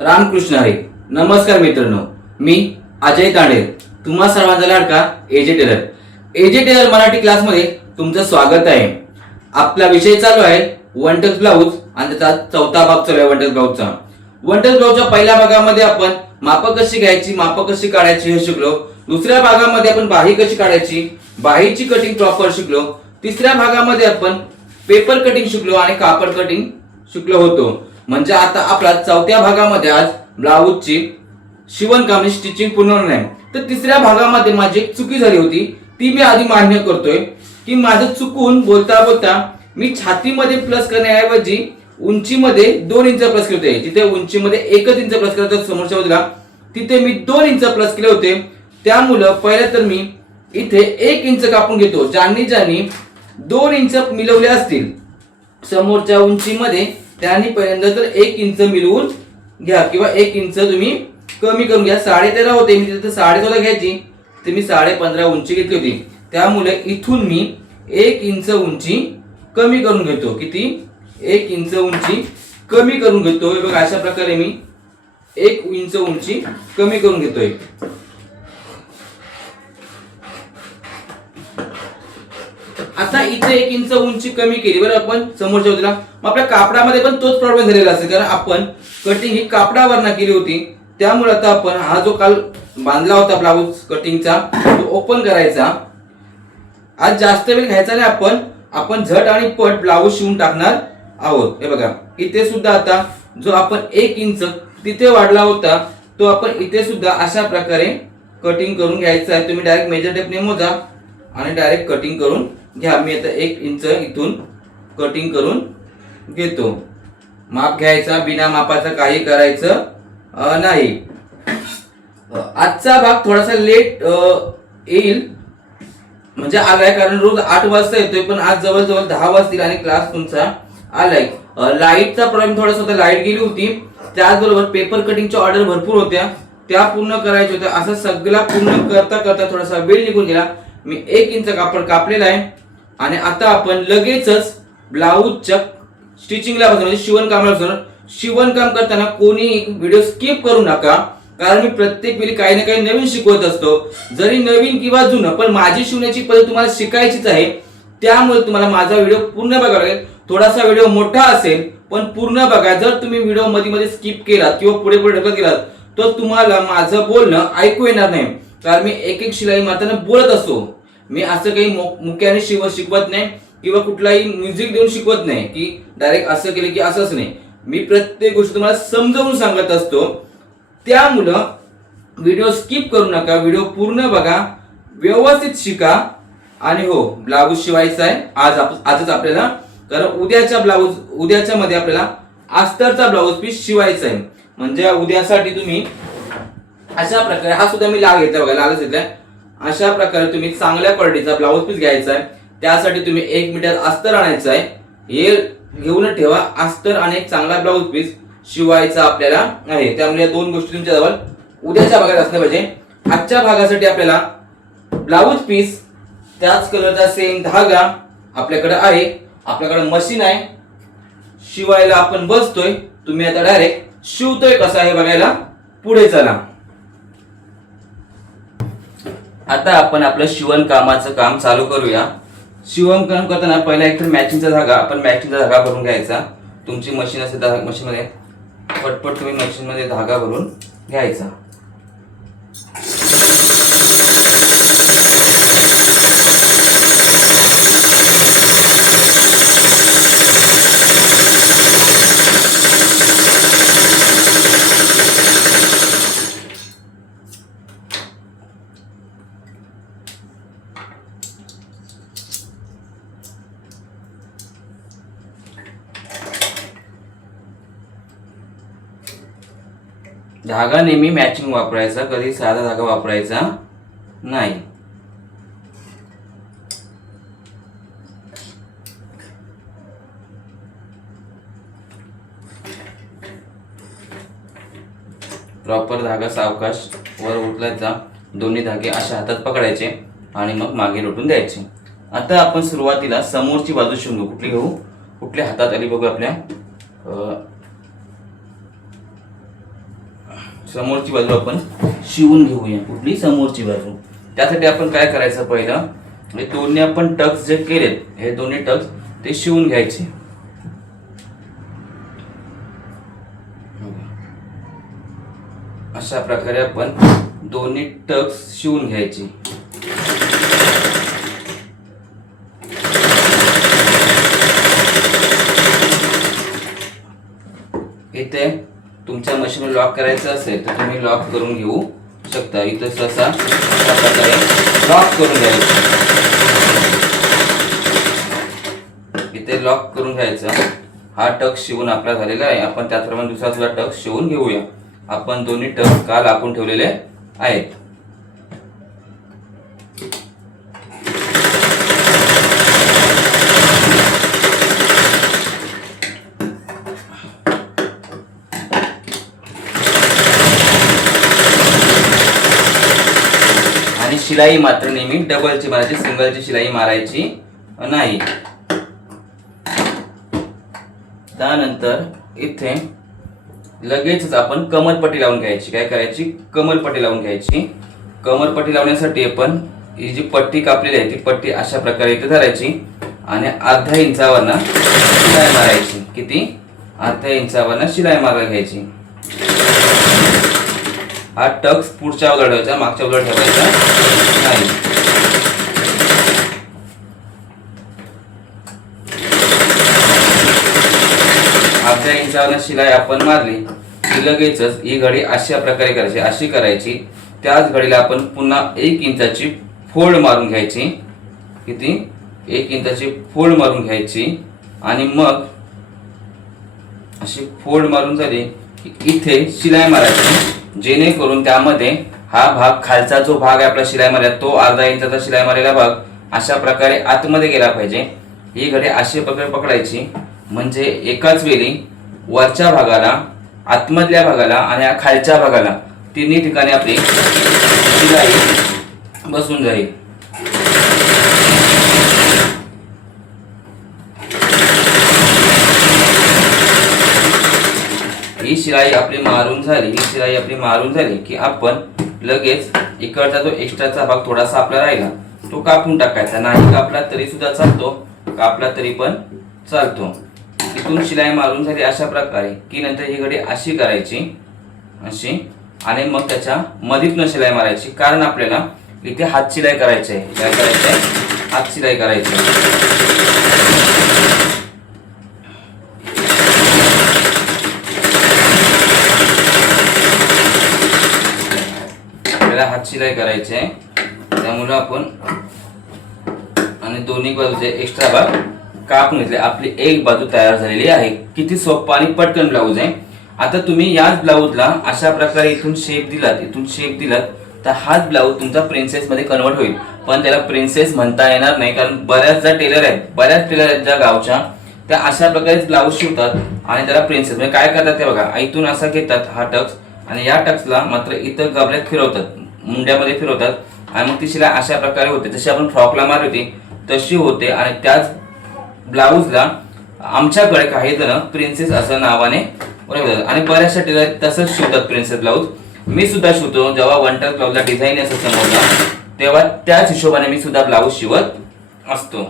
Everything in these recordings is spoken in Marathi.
रामकृष्ण हरी. नमस्कार मित्रांनो, मी अजय तांडे, तुम्हा सर्वांचा लाडका AJ tailor. AJ tailor Marathi क्लासमध्ये तुमचं स्वागत आहे. आपला विषय चालू आहे वन टच ब्लाऊज आणि त्याचा चौथा भाग चालू आहे वन टच ब्लाऊजचा. वन टच ब्लाऊजच्या पहिल्या भागामध्ये आपण मापं कशी घ्यायची, मापं कशी काढायची हे शिकलो. दुसऱ्या भागामध्ये आपण बाही कशी काढायची, बाहीची कटिंग प्रॉपर शिकलो. तिसऱ्या भागामध्ये आपण पेपर कटिंग शिकलो आणि कापड कटिंग शिकलो होतो. म्हणजे आता आपला चौथ्या भागामध्ये आज ब्लाऊजची शिवणकाम स्टिचिंग पूर्ण होणार आहे. तर तिसऱ्या भागामध्ये माझी एक चुकी झाली होती, ती मी आधी मान्य करतोय की माझं चुकून बोलता बोलता मी छातीमध्ये प्लस करण्याऐवजी उंचीमध्ये 2 इंच प्लस केले होते. जिथे उंचीमध्ये 1 इंच प्लस केलं होतं समोरच्या बाजूला, तिथे मी 2 इंच प्लस केले होते. त्यामुळं पहिलं तर मी इथे 1 इंच कापून घेतो. ज्यांनी 2 इंच मिळवले असतील समोरच्या उंचीमध्ये त्यांनी पहिल्यांदा तर 1 इंच मिळवून घ्या किंवा 1 इंच तुम्ही कमी करून घ्या. 13.5 होते, मी तिथे 14.5 घ्यायची, तर मी 15.5 उंची घेतली होती. त्यामुळे इथून मी 1 इंच उंची कमी करून घेतो. किती? 1 इंच उंची कमी करून घेतोय. बघा अशा प्रकारे मी 1 इंच उंची कमी करून घेतोय. आता इथे 1 इंच उंची कमी केली बरं आपण समोरच्या बाजूला. मग आपल्या कापडामध्ये पण तोच प्रॉब्लेम झालेला असेल, कारण आपण कटिंग ही कापडावरनं केली होती. त्यामुळे आता आपण हा जो काल बांधला होता ब्लाऊज कटिंगचा तो ओपन करायचा. आज जास्त वेळ घ्यायचा नाही, आपण झट आणि पट ब्लाऊज शिवून टाकणार आहोत. हे बघा इथे सुद्धा आता जो आपण 1 इंच तिथे वाढला होता तो आपण इथे सुद्धा अशा प्रकारे कटिंग करून घ्यायचा आहे. तुम्ही डायरेक्ट मेजर टेपने मोजा आणि डायरेक्ट कटिंग करून घ्या. मी आता 1 इंच इथून कटिंग करून घेतो. माप घ्यायचा, बिना मापाचा काही करायचं नाही. आजचा भाग थोडासा लेट येईल, म्हणजे आलाय, कारण रोज 8 वाजता येतोय, पण आज जवळजवळ 10 वाजतील आणि क्लास तुमचा आलाय. लाईटचा प्रॉब्लेम थोडासा होता, लाईट गेली होती. त्याचबरोबर पेपर कटिंगच्या ऑर्डर भरपूर होत्या, त्या पूर्ण करायच्या होत्या. असं सगळा पूर्ण करता करता थोडासा वेळ निघून गेला. मी 1 इंच कापड कापलेला आहे आणि आता आपण लगेचच ब्लाऊजच्या स्टिचिंगला बसणार, म्हणजे शिवणकामाला बसणार. शिवणकाम करताना कोणी व्हिडिओ स्किप करू नका, कारण मी प्रत्येक वेळी काही ना काही नवीन शिकवत असतो. जरी नवीन किंवा जुनं, पण माझी शिवण्याची पद्धत तुम्हाला शिकायचीच आहे. त्यामुळे तुम्हाला माझा व्हिडिओ पूर्ण बघावा लागेल. थोडासा व्हिडिओ मोठा असेल पण पूर्ण बघा. जर तुम्ही व्हिडिओ मध्ये स्किप केलात किंवा पुढे पुढे ढकलत गेलात तर तुम्हाला माझं बोलणं ऐकू येणार नाही, कारण मी एक एक शिलाई मारताना बोलत असतो. मी असं काही मुख्याने शिकवत नाही किंवा कुठलाही म्युझिक देऊन शिकवत नाही की डायरेक्ट असं केलं की असंच नाही. मी प्रत्येक गोष्ट तुम्हाला समजावून सांगत असतो. त्यामुळं व्हिडिओ स्किप करू नका, व्हिडिओ पूर्ण बघा, व्यवस्थित शिका. आणि हो, ब्लाऊज शिवायचा आहे आजच आपल्याला, कारण उद्याच्या मध्ये आपल्याला अस्तरचा ब्लाऊज पीस शिवायचा आहे. म्हणजे उद्यासाठी तुम्ही अशा प्रकारे, हा सुद्धा मी लाल घेतला बघा, लालच घेतलाय. अशा प्रकारे तुम्ही चांगल्या क्वालिटीचा ब्लाऊज पीस घ्यायचा आहे. त्यासाठी तुम्ही 1 मीटर अस्तर आणायचं आहे. हे घेऊन ठेवा, अस्तर आणि एक चांगला ब्लाऊज पीस शिवायचा आपल्याला आहे. त्यामुळे या 2 गोष्टी तुमच्या जवळ उद्याच्या भागात असल्या पाहिजे. आजच्या भागासाठी आपल्याला ब्लाऊज पीस, त्याच कलरचा सेम धागा आपल्याकडे आहे, आपल्याकडे मशीन आहे, शिवायला आपण बसतोय. तुम्ही आता डायरेक्ट शिवतोय कसा हे बघायला पुढे चला. आता आपण आपलं शिवण कामाचं काम चालू करूया. शिवणकाम करताना पहिला एक तर मॅचिंगचा धागा भरून घ्यायचा. तुमची मशीन असेल तर मशीन मध्ये पटपट तुम्ही मशीन मध्ये धागा भरून घ्यायचा. धागा नेहमी मॅचिंग वापरायचा, कधी साधा धागा वापरायचा नाही. प्रॉपर धागा सावकाश वर उचलायचा, दोन्ही धागे अशा हातात पकडायचे आणि मग मागे लोटून द्यायचे. आता आपण सुरुवातीला समोरची बाजू शिवून घेऊ. कुठल्या हातात आली बघू आपल्या. समोरची बाजू आपण शिवून घेऊया. कुठली? समोरची बाजू. त्यासाठी आपण काय करायचं, पहिलं हे दोन्ही आपण टक्स जे केलेत, हे दोन्ही टक्स ते शिवून घ्यायचे. अशा प्रकारे आपण दोन्ही टक्स शिवून घ्यायचे. इथे तुमच्या मशीन लॉक करायचं असेल तर तुम्ही लॉक करून घेऊ शकता. इथं अशा प्रकारे लॉक करून घ्यायचं. इथे लॉक करून घ्यायचं. हा टक शिवून आपला झालेला आहे. आपण त्याचप्रमाणे दुसरा सुद्धा टक शिवून घेऊया. आपण दोन्ही टक काल आपण ठेवलेले आहेत. आणि शिलाई मात्र नेहमी डबलची मारायची, सिंगलची शिलाई मारायची नाही. त्यानंतर इथे लगेचच आपण कमरपट्टी लावून घ्यायची. काय करायची? कमरपट्टी लावून घ्यायची. कमरपट्टी लावण्यासाठी आपण ही जी पट्टी कापलेली आहे ती पट्टी अशा प्रकारे इथे धरायची आणि अर्ध्या इंचावरनं शिलाई मारायची. किती? अर्ध्या इंचावरनं शिलाई मारायला घ्यायची. हा टक्स पुढच्या बाजूला ठेवायचा, मागच्या बाजूला ठेवायचा नाही. अर्ध्या इंचावरनं शिलाई आपण मारली की लगेचच ही घडी अशा प्रकारे करायची, अशी करायची. त्याच घडीला आपण पुन्हा 1 इंचाची फोल्ड मारून घ्यायची. किती? 1 इंचाची फोल्ड मारून घ्यायची आणि मग अशी फोल्ड मारून झाली की इथे शिलाई मारायची, जेणेकरून त्यामध्ये हा भाग, खालचा जो भाग आहे आपला शिलाई मारला तो अर्धा इंचाचा शिलाई मारलेला भाग अशा प्रकारे आतमध्ये गेला पाहिजे. ही घडी अशी प्रकारे पकडायची म्हणजे एकाच वेळी वरच्या भागाला, आतमधल्या भागाला आणि खालच्या भागाला तिन्ही ठिकाणी आपली शिलाई बसून जाईल. ही शिलाई आपली मारून झाली की आपण लगेच इकडचा जो एक्स्ट्राचा भाग थोडासा आपला राहिला तो कापून टाकायचा. नाही कापला तरी सुद्धा चालतो, कापला तरी पण चालतो. इथून शिलाई मारून झाली अशा प्रकारे की नंतर ही घडी अशी करायची, अशी, आणि मग त्याच्या मधीतनं शिलाई मारायची. कारण आपल्याला इथे हात शिलाई करायची आहे. काय करायचं आहे? हात शिलाई करायची. आपल्याला हात शिलाई करायची आहे. त्यामुळे आपण आणि दोन्ही बाजूचे एक्स्ट्रा भाग कापून घेतले. आपली एक बाजू तयार झालेली आहे. किती सोपा आणि पटकन ब्लाऊज आहे. आता तुम्ही याच ब्लाऊजला अशा प्रकारे इथून शेप दिलात तर हाच ब्लाऊज तुमचा प्रिन्सेस मध्ये कन्वर्ट होईल. पण त्याला प्रिन्सेस म्हणता येणार नाही, कारण बऱ्याच टेलर आहेत ज्या गावच्या, त्या अशा प्रकारे ब्लाऊज शिवतात आणि त्याला प्रिन्सेस म्हणजे काय करतात ते बघा. इथून असा घेतात हा टक्स आणि या टक्सला मात्र इथं गबऱ्यात फिरवतात, मुंड्यामध्ये फिरवतात आणि मग ती शिलाई अशा प्रकारे होते. जशी आपण फ्रॉकला मारली होती तशी होते. आणि त्याच ब्लाऊजला आमच्याकडे काही जण प्रिन्सेस असं नावाने ओळखतात आणि बऱ्याचशा टेलर तसंच शिवतात प्रिन्सेस ब्लाऊज. मी सुद्धा शिवतो. जेव्हा वन टच ब्लाऊजला डिझाईन असं समोरला तेव्हा त्याच हिशोबाने मी सुद्धा ब्लाऊज शिवत असतो.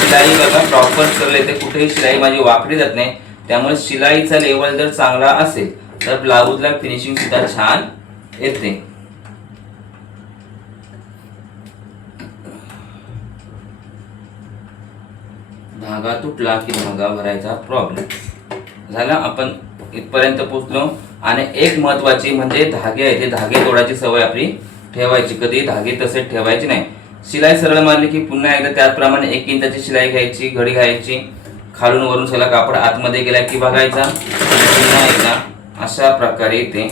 शिलाई बघा प्रॉपर करले ते कुठेही शिलाई माझी वाकडी जात नाही. त्यामुळे शिलाईचा लेवल जर चांगला असेल तर ब्लाऊजला फिनिशिंग सुद्धा छान येते. धागा तुटला की धागा भरायचा प्रॉब्लेम झाला. आपण इथपर्यंत पोहोचलो. आणि एक महत्वाची म्हणजे धागे आहे, ते धागे तोडायची सवय आपली ठेवायची. कधी धागे तसेच ठेवायचे नाही. शिलाई सरळ मारली की पुन्हा एकदा त्याचप्रमाणे 1 इंचाची शिलाई घ्यायची, घडी घ्यायची, खालून वरून सगळा कापड आतमध्ये गेला की बघायचा. पुन्हा एकदा अशा प्रकारे ते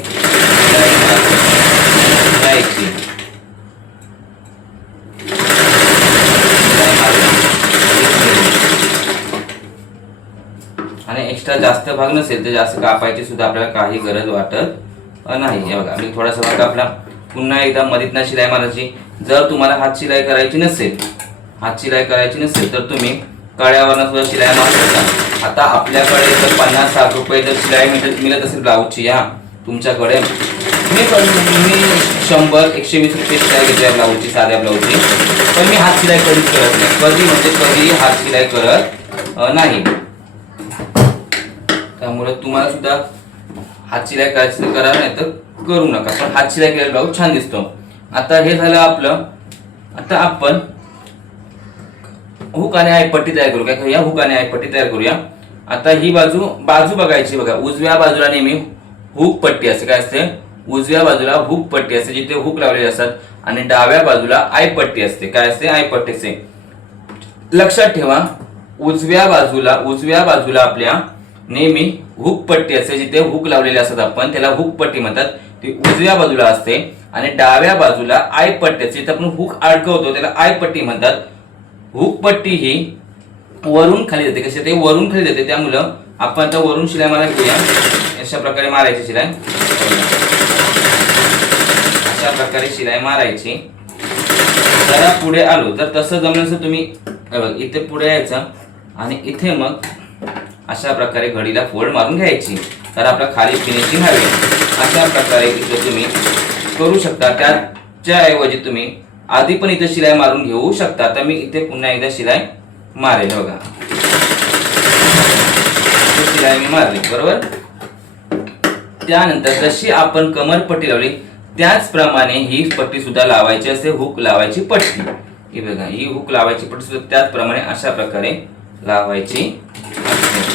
घ्यायची. आणि एक्स्ट्रा जास्त भाग नसेल तर जास्त कापायची सुद्धा आपल्याला काही गरज वाटत नाही. हे बघा मी थोडासा भाग कापला. पुन्हा एकदा मधीतनं शिलाई मारायची. जर तुम्हाला हात शिलाई करायची नसेल तर तुम्ही कड्यावरनं सुद्धा शिलाई मारू शकता. आता आपल्याकडे जर 50-60 रुपये जर शिलाई मिळत असेल ब्लाऊजची या तुमच्याकडे, मी 100-120 रुपये शिलाई घेतली ब्लाऊजची, साध्या ब्लाऊजची. पण मी हात शिलाई कधीच करत नाही, कधी म्हणजे कधी हात शिलाई करत नाही. त्यामुळे तुम्हाला सुद्धा हात शिलाई करायची तर करा, नाही तर करू नका, पण हात शिलाई केलेला ब्लाऊज छान दिसतो. आता हे झालं आपलं. आता आपण हुक आणि आयपट्टी तयार करू. काय या हुक आणि आयपट्टी तयार करूया. आता ही बाजू बघायची बघा. उजव्या बाजूला नेहमी हुक पट्टी असते. काय असते? उजव्या बाजूला हुक पट्टी असते, जिथे हुक लावलेले असतात, आणि डाव्या बाजूला आयपट्टी असते. काय असते? आयपट्टी असते. लक्षात ठेवा, उजव्या बाजूला आपल्या नेहमी हुक पट्टी असते, जिथे हुक लावलेले असतात, आपण त्याला हुक पट्टी म्हणतात. ती उजव्या बाजूला असते. आणि डाव्या बाजूला आयपट्टी असते, जिथे आपण हुक अडकवतो त्याला आयपट्टी म्हणतात. हुक पट्टी ही वरून खाली जाते. कशी ते वरून खाली जाते, त्यामुळं आपण आता वरून शिलाई मारा घेऊया. अशा प्रकारे मारायची शिलाई. अशा प्रकारे शिलाई मारायची. जरा पुढे आलो तर तसं जमलं तर तुम्ही इथे पुढे यायचं आणि इथे मग अशा प्रकारे घडीला फोल्ड मारून घ्यायची, तर आपला खाली फिनिशिंग हवी. अशा प्रकारे इथे तुम्ही करू शकता. त्याच्या ऐवजी तुम्ही आधी पण इथे शिलाई मारून घेऊ शकता. तर मी इथे पुन्हा एकदा शिलाई मारेल. बघा, शिलाई मी मारली बरोबर. त्यानंतर जशी आपण कमर पट्टी लावली त्याचप्रमाणे ही पट्टी सुद्धा लावायची असते. हुक लावायची पट्टी, ही बघा, ही हुक लावायची पट्टी सुद्धा त्याचप्रमाणे अशा प्रकारे लावायची असते.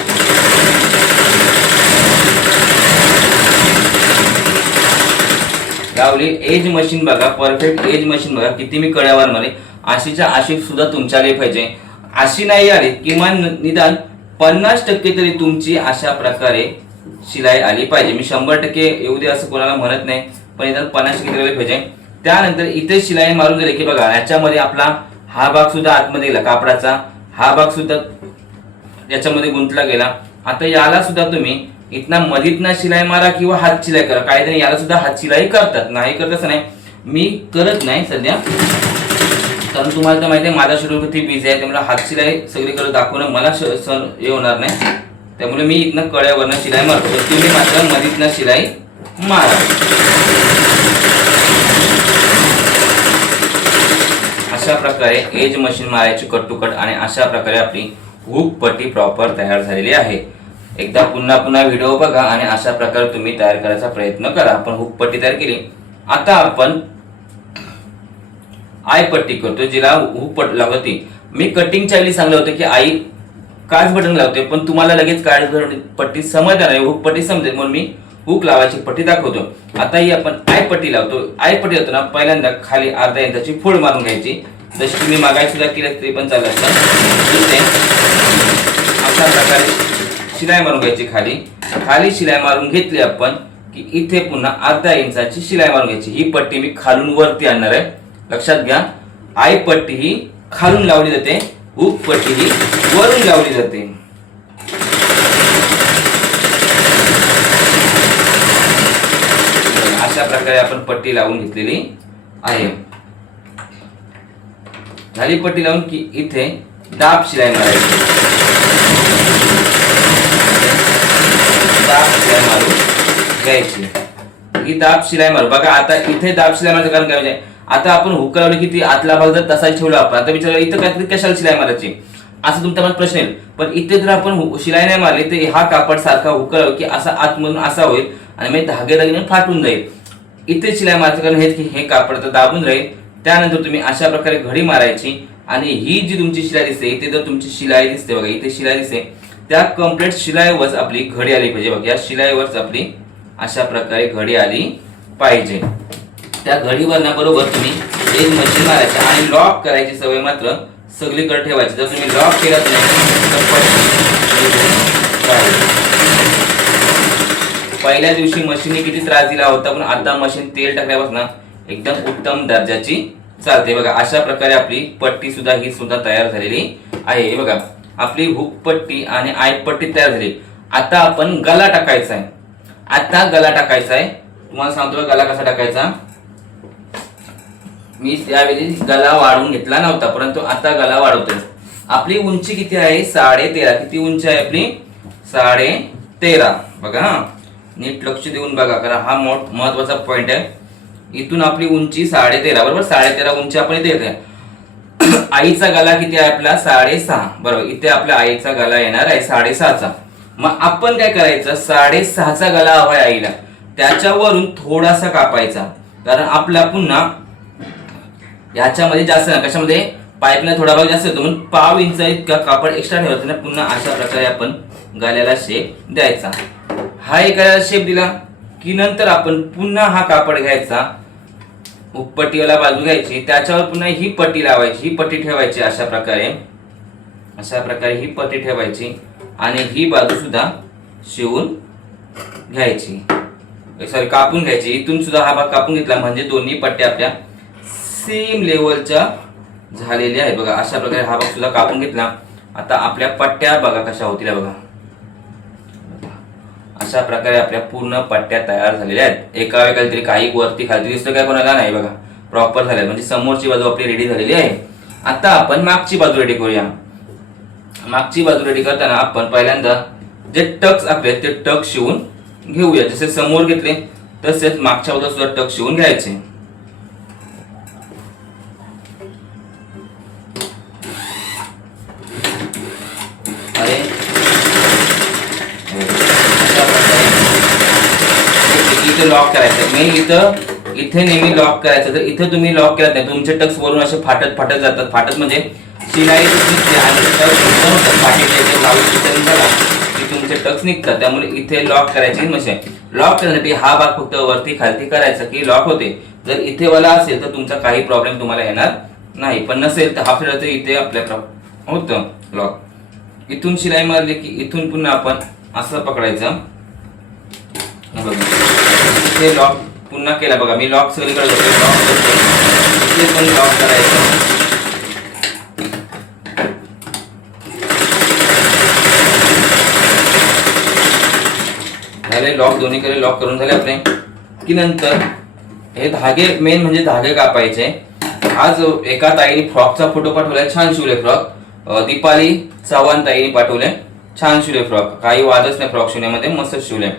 लावली. एज मशीन बघा, परफेक्ट एज मशीन बघा, किती मी कड्यावर मारले. आशीच्या आशी सुद्धा तुमच्याला पाहिजे. आशी नाही आली, किमान निदान 50% तरी तुमची अशा प्रकारे शिलाई आली पाहिजे. मी 100% येऊ दे असं कोणाला म्हणत नाही, पण निदान 50% तरी पाहिजे. त्यानंतर इथे शिलाई मारून झाली की बघा, याच्यामध्ये आपला हा भाग सुद्धा आतमध्ये गेला, कापडाचा हा भाग सुद्धा याच्यामध्ये गुंतला गेला. आता याला सुद्धा तुम्ही इथना मधीतना शिलाई मारा किंवा हात शिलाई करा. काही जण याला सुद्धा हात शिलाई करतात, नाही करत असं नाही, मी करत नाही सध्या, कारण तुम्हाला तर माहिती आहे माझा शेड्यूल किती बिझी आहे. त्यामुळे हात शिलाई सगळीकडे दाखवणं मला सण होणार नाही. त्यामुळे मी इथनं कड्यावरनं शिलाई मारतो, तुम्ही मात्र मधीतनं शिलाई मारा. अशा प्रकारे एज मशीन मारायची कट टू कट, आणि अशा प्रकारे आपली हुक पट्टी प्रॉपर तयार झालेली आहे. एकदा पुन्हा व्हिडिओ बघा आणि अशा प्रकारे तुम्ही तयार करायचा प्रयत्न करा. आपण हुक पट्टी तयार केली. आता आपण आय पट्टी करतो, जिला हुक पट्टी लावते. मी कटिंगच्या वेळी सांगितलं होतं की आई काच बटन लावते, पण तुम्हाला लगेच काच पट्टी समजणार नाही, हुक पट्टी समजेल म्हणून मी हुक लावायची पट्टी दाखवतो. आता ही आपण आय पट्टी लावतो. आय पट्टी लावताना पहिल्यांदा खाली अर्धा इंचाची फोल्ड मारून घ्यायची, जशी तुम्ही मागायला सुद्धा केलं तरी पण चालत असतं. अशा प्रकारे शिलाई मारून घ्यायची. खाली शिलाई मारून घेतली आपण की इथे पुन्हा अर्धा इंचाची शिलाई मारून घ्यायची. ही पट्टी मी खालून वरती आणणार आहे, लक्षात घ्या. आय पट्टी ही खालून लावली जाते, हुक पट्टी ही वरून लावली जाते. अशा प्रकारे आपण पट्टी लावून घेतलेली आहे. झाली पट्टी लावून की इथे दाब शिलाई मारायची. दाब शिलाई मारून घ्यायची. ही दाब शिलाई मारू. बघा आता इथे दाब शिलाई मारायचं कारण काय, आता आपण हुक लावली की ती आतला भाग जर तसाच ठेवला आपण, आता विचार इथं काहीतरी कशाला शिलाई मारायची असं तुमच्या मनात प्रश्न येईल. पण इथे जर आपण शिलाई नाही मारली तर हा कापड सारखा हुक लावला की असा आतमधून असा होईल आणि मग धागे फाटून जाईल. इथे शिलाई मारायचं कारण हेच की हे कापड तर दाबून राहील. त्यानंतर तुम्ही अशा प्रकारे घडी मारायची आणि ही जी तुमची शिलाई दिसते, इथे जर तुमची शिलाई दिसते बघा, इथे शिलाई दिसते, त्या कम्प्लीट शिलाईवर आपली घडी आली पाहिजे. बघा या शिलाईवर आपली अशा प्रकारे घडी आली पाहिजे. त्या घडीवर बरोबर तुम्ही एक मशीन मारायची आणि लॉक करायची सवय मात्र सगळीकडे ठेवायची. जर तुम्ही लॉक केलात नाही पहिल्या दिवशी मशीनने किती त्रास दिला होता, पण आता मशीन तेल टाकल्यापासून एकदम उत्तम दर्जाची चालते. बघा अशा प्रकारे आपली पट्टी सुद्धा ही सुद्धा तयार झालेली आहे. हे बघा आपली हुक पट्टी आणि आय पट्टी तयार झाली. आता आपण गला टाकायचा आहे. आता गला टाकायचा आहे. तुम्हाला सांगतो गला कसा टाकायचा. मी त्यावेळी गला वाढवून घेतला नव्हता, परंतु आता गला वाढवतोय. आपली उंची किती आहे 13.5. किती उंची आहे आपली 13.5. बघा हा, नीट लक्ष देऊन बघा कारण हा महत्वाचा पॉइंट आहे. इथून आपली उंची 13.5 बरोबर. 13.5 उंची आपण इथे येते. आईचा गला किती आहे आपला 6.5 बरोबर. इथे आपल्या आईचा गला येणार आहे 6.5चा. मग आपण काय करायचं 6.5चा गला हवाय आईला, त्याच्यावरून थोडासा कापायचा कारण आपला पुन्हा याच्यामध्ये जास्त ना कशामध्ये पाईपला थोडा भाग जास्त येतो म्हणून पाव इंच इतका कापड एक्स्ट्रा ठेवायचं ना. पुन्हा अशा प्रकारे आपण गल्याला शेप द्यायचा. हा एक गल्याला शेप दिला की नंतर आपण पुन्हा हा कापड घ्यायचा, उपपट्टीवाला बाजू घ्यायची, त्याच्यावर पुन्हा ही पट्टी लावायची, ही पट्टी ठेवायची अशा प्रकारे ही पट्टी ठेवायची आणि ही बाजू सुद्धा शिवून घ्यायची, सॉरी कापून घ्यायची. इथून सुद्धा हा भाग कापून घेतला म्हणजे दोन्ही पट्ट्या आपल्या सेम लेवलच्या झालेल्या आहे. बघा अशा प्रकारे हा भाग सुद्धा कापून घेतला. आता आपल्या पट्ट्या बघा कशा होतील बघा. अशा प्रकारे आपल्या पूर्ण पट्ट्या तयार झालेल्या आहेत. एका वेळेला तरी काही वरती खालती दिसतं काय कोणाला नाही. बघा प्रॉपर झाल्या म्हणजे समोरची बाजू आपली रेडी झालेली आहे. आता आपण मागची बाजू रेडी करूया. मागची बाजू रेडी करताना आपण पहिल्यांदा जे टक्स आपले ते टक्स शिवून घेऊया. जसे समोर घेतले तसेच मागच्या बाजूला सुद्धा टक्स शिवून घ्यायचे. इथे लॉक करायचं मेन इथे नेहमी लॉक करायचं. तर इथे तुम्ही लॉक करत नाही, तुमचे टक्स वरून असे फाटत जातात. फाटत म्हणजे शिलाई तुमचे टक्स निघतात, त्यामुळे इथे लॉक करायची मशीन. लॉक करण्यासाठी हा भाग फक्त वरती खालती करायचा की लॉक होते. जर इथे वाला असेल तर तुमचा काही प्रॉब्लेम तुम्हाला येणार नाही, पण नसेल तर हा फिरत इथे आपल्या होतं लॉक. इथून शिलाई मारली की इथून पुन्हा आपण असं पकडायचं. इथे लॉक पुन्हा केला बघा. मी लॉक सगळीकडे लॉक करतो, इथे पण लॉक करायचं. झाले लॉक, दोन्हीकडे लॉक करून झाले आपले की नंतर हे धागे मेन म्हणजे धागे कापायचे. आज एका ताईने फ्रॉकचा फोटो पाठवलाय, छान शिवले फ्रॉक. दीपाली चव्हाण ताईने पाठवले, छान शिवले फ्रॉक. काही वादच नाही फ्रॉक शिवण्यामध्ये, मस्त शिवले.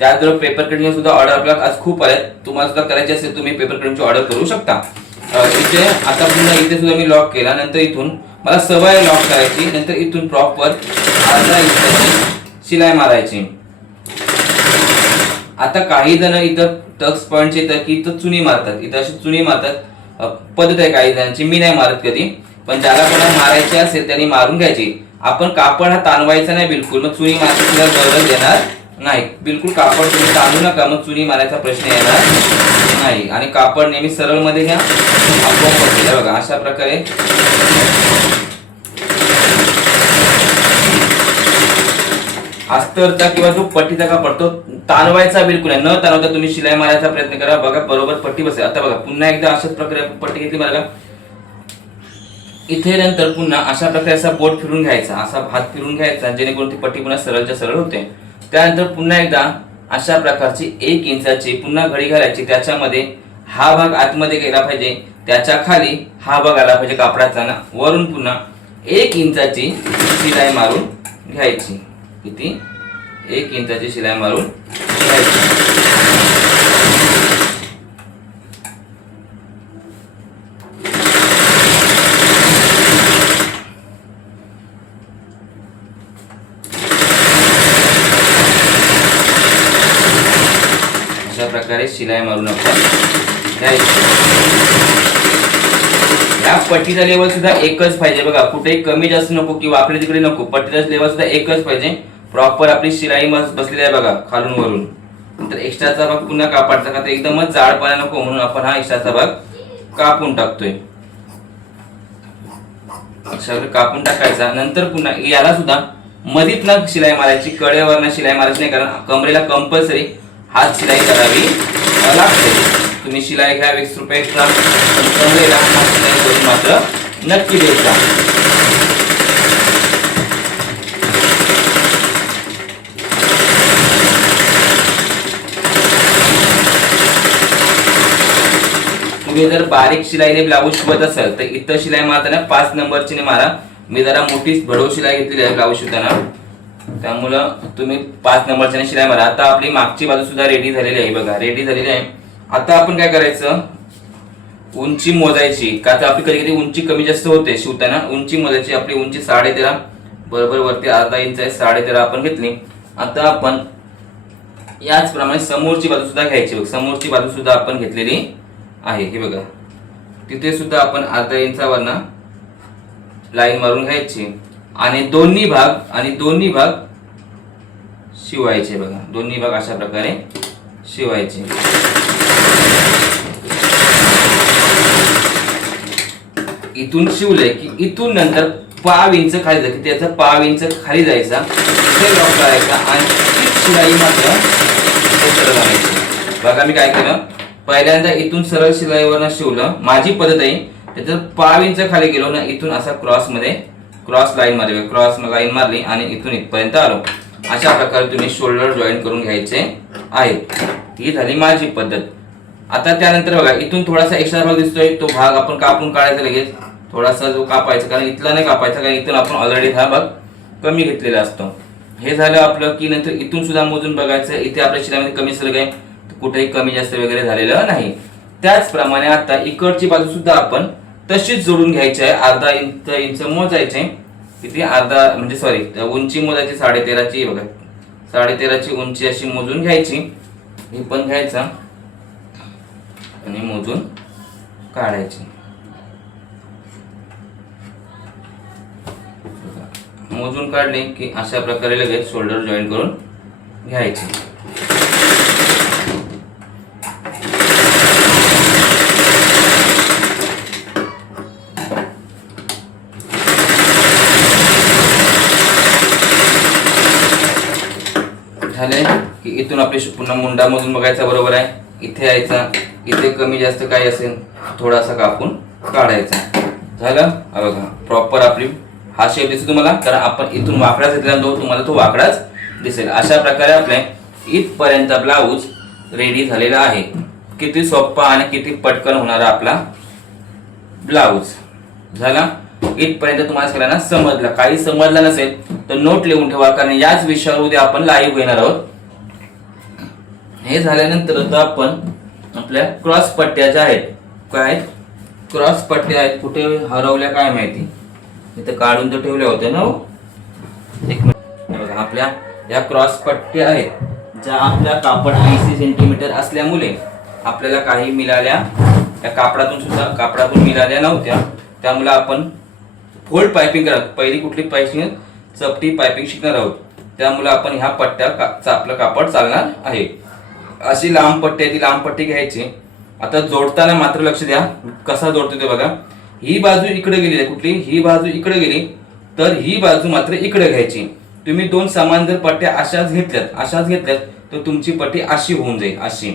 त्याचबरोबर पेपर कटिंग सुद्धा ऑर्डर आपल्याला आज खूप आल्या. तुम्हाला सुद्धा करायची असेल तुम्ही पेपर कटिंगची ऑर्डर करू शकता. इथे आता पुन्हा इथे सुद्धा मी लॉक केला. नंतर इथून मला सवय लॉक करायची, नंतर इथून प्रॉपर अर्धा इंच शिलाई मारायची. आता काही जण इथं टक्स पॉइंटचे येतात की इथं चुनी मारतात, इथं अशी चुनी मारतात. पद्धत आहे काही जणांची, मी नाही मारत कधी, पण ज्याला कोणाला मारायची असेल त्यांनी मारून घ्यायची. आपण कापड हा ताणवायचा नाही बिलकुल, मग चुनी मारायची गरज येणार नाही. बिलकुल कापड तुम्ही ताणू नका, मग चुनी मारायचा प्रश्न येणार नाही. आणि कापड नेहमी सरळ मध्ये घ्या. बघा अशा प्रकारे अस्तरचा किंवा जो पट्टीचा कापड तो ताणवायचा बिलकुल नाही. न ताणवता तुम्ही शिलाई मारायचा प्रयत्न करा. बघा बरोबर पट्टी बसेल. आता बघा पुन्हा एकदा अशाच प्रकारे पट्टी घेतली बघा. इथे नंतर पुन्हा अशा प्रकारे असा बोट फिरून घ्यायचा, असा हात फिरून घ्यायचा, जेणेकरून ती पट्टी पुन्हा सरळच्या सरळ होते. त्यानंतर पुन्हा एकदा अशा प्रकारची 1 इंचाची पुन्हा घडी घालायची. त्याच्यामध्ये हा भाग आतमध्ये गेला पाहिजे, त्याच्या खाली हा भाग आला पाहिजे कापडाचा ना. वरून पुन्हा 1 इंचाची शिलाई मारून घ्यायची. किती 1 इंचाची शिलाई मारून घ्यायची. अशा प्रकारे शिलाई मारून आपण घ्यायची. या पट्टीचा लेवल सुद्धा एकच पाहिजे बघा, कुठेही कमी जास्त नको किंवा आपल्या तिकडे नको. पट्टीचा लेवल सुद्धा एकच पाहिजे. प्रॉपर आपली शिलाई मस्त बसलेली आहे बघा खालून वरून. नंतर एक्स्ट्राचा भाग पुन्हा कापायचा का, तर एकदमच जाडपणा नको म्हणून आपण हा एक्स्ट्राचा भाग कापून टाकतोय. अशा कापून टाकायचा. नंतर पुन्हा याला सुद्धा मधीत ना शिलाई मारायची, कडेवरनं शिलाई मारायची नाही, कारण कमरेला कंपल्सरी हात शिलाई करावी लागते. तुम्ही शिलाई घ्या 20 रुपये एक्स्ट्रा, कमरेला हात शिलाई करून मात्र नक्की द्यायचा. तुम्ही जर बारीक शिलाईने ब्लाऊज शिवत असाल तर इथं शिलाई मारताना 5 नंबरची मारा, मी जरा मोठी भडव शिलाई घेतलेली आहे ब्लाऊज शिवताना, त्यामुळं तुम्ही 5 नंबरच्या शिलाई मारा. आता आपली मागची बाजू सुद्धा रेडी झालेली आहे बघा, रेडी झालेली आहे. आता आपण काय करायचं, उंची मोजायची. का तर आपली कधी कधी उंची कमी जास्त होते शिवताना. उंची मोजायची. आपली उंची 13.5 बरोबर, वरती अर्धा इंच आहे, 13.5 आपण घेतली. आता आपण याचप्रमाणे समोरची बाजू सुद्धा घ्यायची. समोरची बाजू सुद्धा आपण घेतलेली आहे, हे बघा. तिथे सुद्धा आपण अर्धा इंचावरनं लाईन मारून घ्यायची आणि दोन्ही भाग शिवायचे बघा. दोन्ही भाग अशा प्रकारे शिवायचे. इथून शिवले की इथून नंतर पाव इंच खाली जायचं, त्याचा पाव इंच खाली जायचा, इथे लॉक करायचा आणि शिलाई मात्र सरळ घालायची. बघा मी काय केलं, पहिल्यांदा इथून सरळ शिलाईवरनं शिवलं, माझी पद्धत आहे. त्याच्यात पाव इंच खाली गेलो ना, इथून असा क्रॉस लाईन मारली आणि इथून इथपर्यंत आलो. अशा प्रकारे तुम्ही शोल्डर जॉईन करून घ्यायचे आहेत. ही झाली माझी पद्धत. आता त्यानंतर बघा, इथून थोडासा एक्स्ट्रा भाग दिसतोय, तो भाग आपण कापून काढायचा लगेच. थोडासा जो कापायचा, कारण इथला नाही कापायचा, कारण इथून आपण ऑलरेडी हा भाग कमी घेतलेला असतो. हे झालं आपलं की नंतर इथून सुद्धा मोजून बघायचं. इथे आपल्या शिलाईमध्ये कमी सलग आहे, कुठेही कमी जास्त वगैरे झालेलं नाही. त्याचप्रमाणे आता इकडची बाजू सुद्धा आपण तशीच जोडून घ्यायची आहे. अर्धा इंच मोजायचे. किती, अर्धा म्हणजे सॉरी, उंची मोजायची 13.5ची बघा. 13.5ची उंची अशी मोजून घ्यायची. ही पण घ्यायचा आणि मोजून काढायची. मोजून काढले की अशा प्रकारे लगेच शोल्डर जॉईन करून घ्यायचे. झाले की इथून आपले पुन्हा मुंडा मोजून बघायचा, बरोबर आहे. इथे यायचा, इथे कमी जास्त काय असेल थोडासा कापून काढायचा. झालं बघा, प्रॉपर आपली हा शेप दिसतो तुम्हाला, कारण आपण इथून वाकडाच घेतल्यानंतर तुम्हाला तो वाकडाच दिसेल. अशा प्रकारे आपले इथपर्यंत ब्लाऊज रेडी झालेला आहे. किती सोपा आणि किती पटकन होणारा आपला ब्लाऊज झाला. इथपर्यंत तुम्हाला सगळ्यांना समजलं. काही समजलं नसेल तर नोट लिहून ठेवा, कारण याच विषयावर उद्या आपण लाईव्ह घेणार आहोत. हे झाल्यानंतर आता आपण आपल्या क्रॉस पट्ट्या ज्या आहेत, काय क्रॉस पट्ट्या आहेत, कुठे हरवल्या काय माहिती, इथं काढून तर ठेवल्या होत्या ना. एक मिनिट, आपल्या या क्रॉस पट्ट्या आहेत, ज्या आपल्या कापड 80 सेंटीमीटर असल्यामुळे आपल्याला काही मिळाल्या, त्या कापडातून मिळाल्या नव्हत्या. त्यामुळे आपण फोल्ड पायपिंग करत, पहिली कुठली पायपिंग, चपटी पायपिंग शिकणार आहोत. त्यामुळे आपण ह्या पट्ट्या आपलं कापड चालणार आहे. अशी लांब पट्टी आहे, ती लांब पट्टी घ्यायची. आता जोडताना मात्र लक्ष द्या कसा जोडतो ते बघा. ही बाजू इकडे गेली आहे, कुठली, ही बाजू इकडे गेली तर ही बाजू मात्र इकडे घ्यायची. तुम्ही 2 समान जर पट्ट्या अशाच घेतल्यात तर तुमची पट्टी अशी होऊन जाईल, अशी.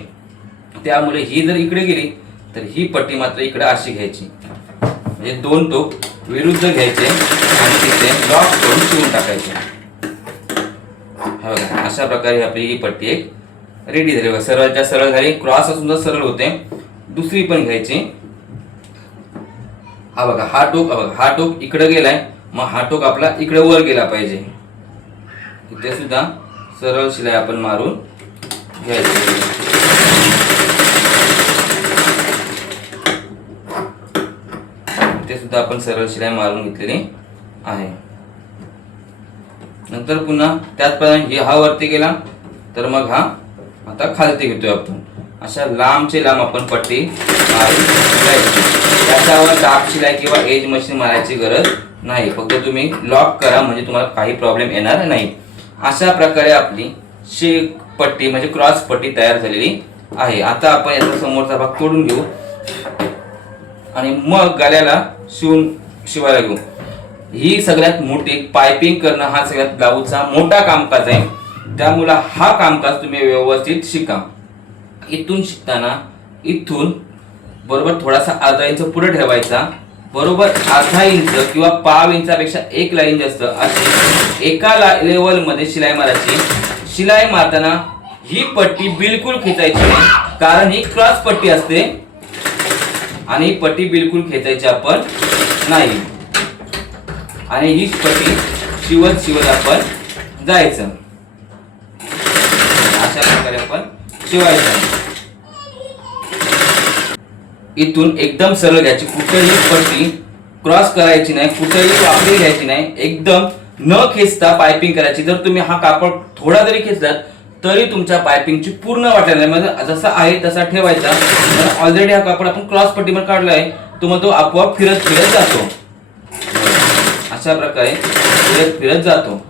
त्यामुळे ही जर इकडे गेली तर ही पट्टी मात्र इकडे अशी घ्यायची. म्हणजे 2 टोक विरुद्ध घ्यायचे आणि तिथे लॉक करून शिवून टाकायचे. बघा, अशा प्रकारे आपली ही पट्टी एक रेडी झाली. सरळच्या सरळ झाली, क्रॉस सुद्धा सरळ होते. दुसरी पण घ्यायची. हा बघा, हा टोक इकडे गेलाय, मग हा टोक आपला इकडे वर गेला पाहिजे. इथे सुद्धा सरळ शिलाई आपण मारून घ्यायची. इथे सुद्धा आपण सरळ शिलाई मारून घेतलेली आहे. नंतर पुन्हा त्याचप्रमाणे हा वरती गेला तर मग हा आता खालती घेतोय आपण. अशा लांबचे लांब आपण पट्टी मारून घ्यायची. त्याच्यावर दाब शिलाई किंवा एज मशीन मारायची गरज नाही, फक्त तुम्ही लॉक करा म्हणजे तुम्हाला काही प्रॉब्लेम येणार नाही. अशा प्रकारे आपली पट्टी म्हणजे क्रॉस पट्टी तयार झालेली आहे. आता आपण याचा समोरचा भाग तोडून घेऊ आणि मग गळ्याला शिवायला घेऊ. ही सगळ्यात मोठी पायपिंग करणं हा सगळ्यात ब्लाऊजचा मोठा कामकाज आहे. त्यामुळे हा कामकाज तुम्ही व्यवस्थित शिका. इथून शिकताना इथून बरोबर थोडासा अर्धा इंच पुढे ठेवायचा. बरोबर अर्धा इंच किंवा पाव इंचापेक्षा एक लाईन जास्त अशी एका लेवल मध्ये शिलाई मारायची. शिलाई मारताना ही पट्टी बिलकुल खेचायची नाही, कारण ही क्रॉस पट्टी असते आणि ही पट्टी बिलकुल खेचायची आपण नाही. आणि ही पट्टी शिवत आपण जायचं. अशा प्रकारे आपण शिवायचं. इथून एकदम सरळ घ्यायची, कुठेही पट्टी क्रॉस करायची नाही, कुठेही वाकडी घ्यायची नाही, एकदम न खेचता पायपिंग करायची. जर तुम्ही हा कापड थोडा जरी खेचलात तरी तुमच्या पायपिंगची पूर्ण वाटणार नाही. म्हणजे जसा आहे तसा ठेवायचा. ऑलरेडी हा कापड आपण क्रॉस पट्टीवर काढलाय, तो आपोआप फिरत जातो. अशा प्रकारे फिरत जातो.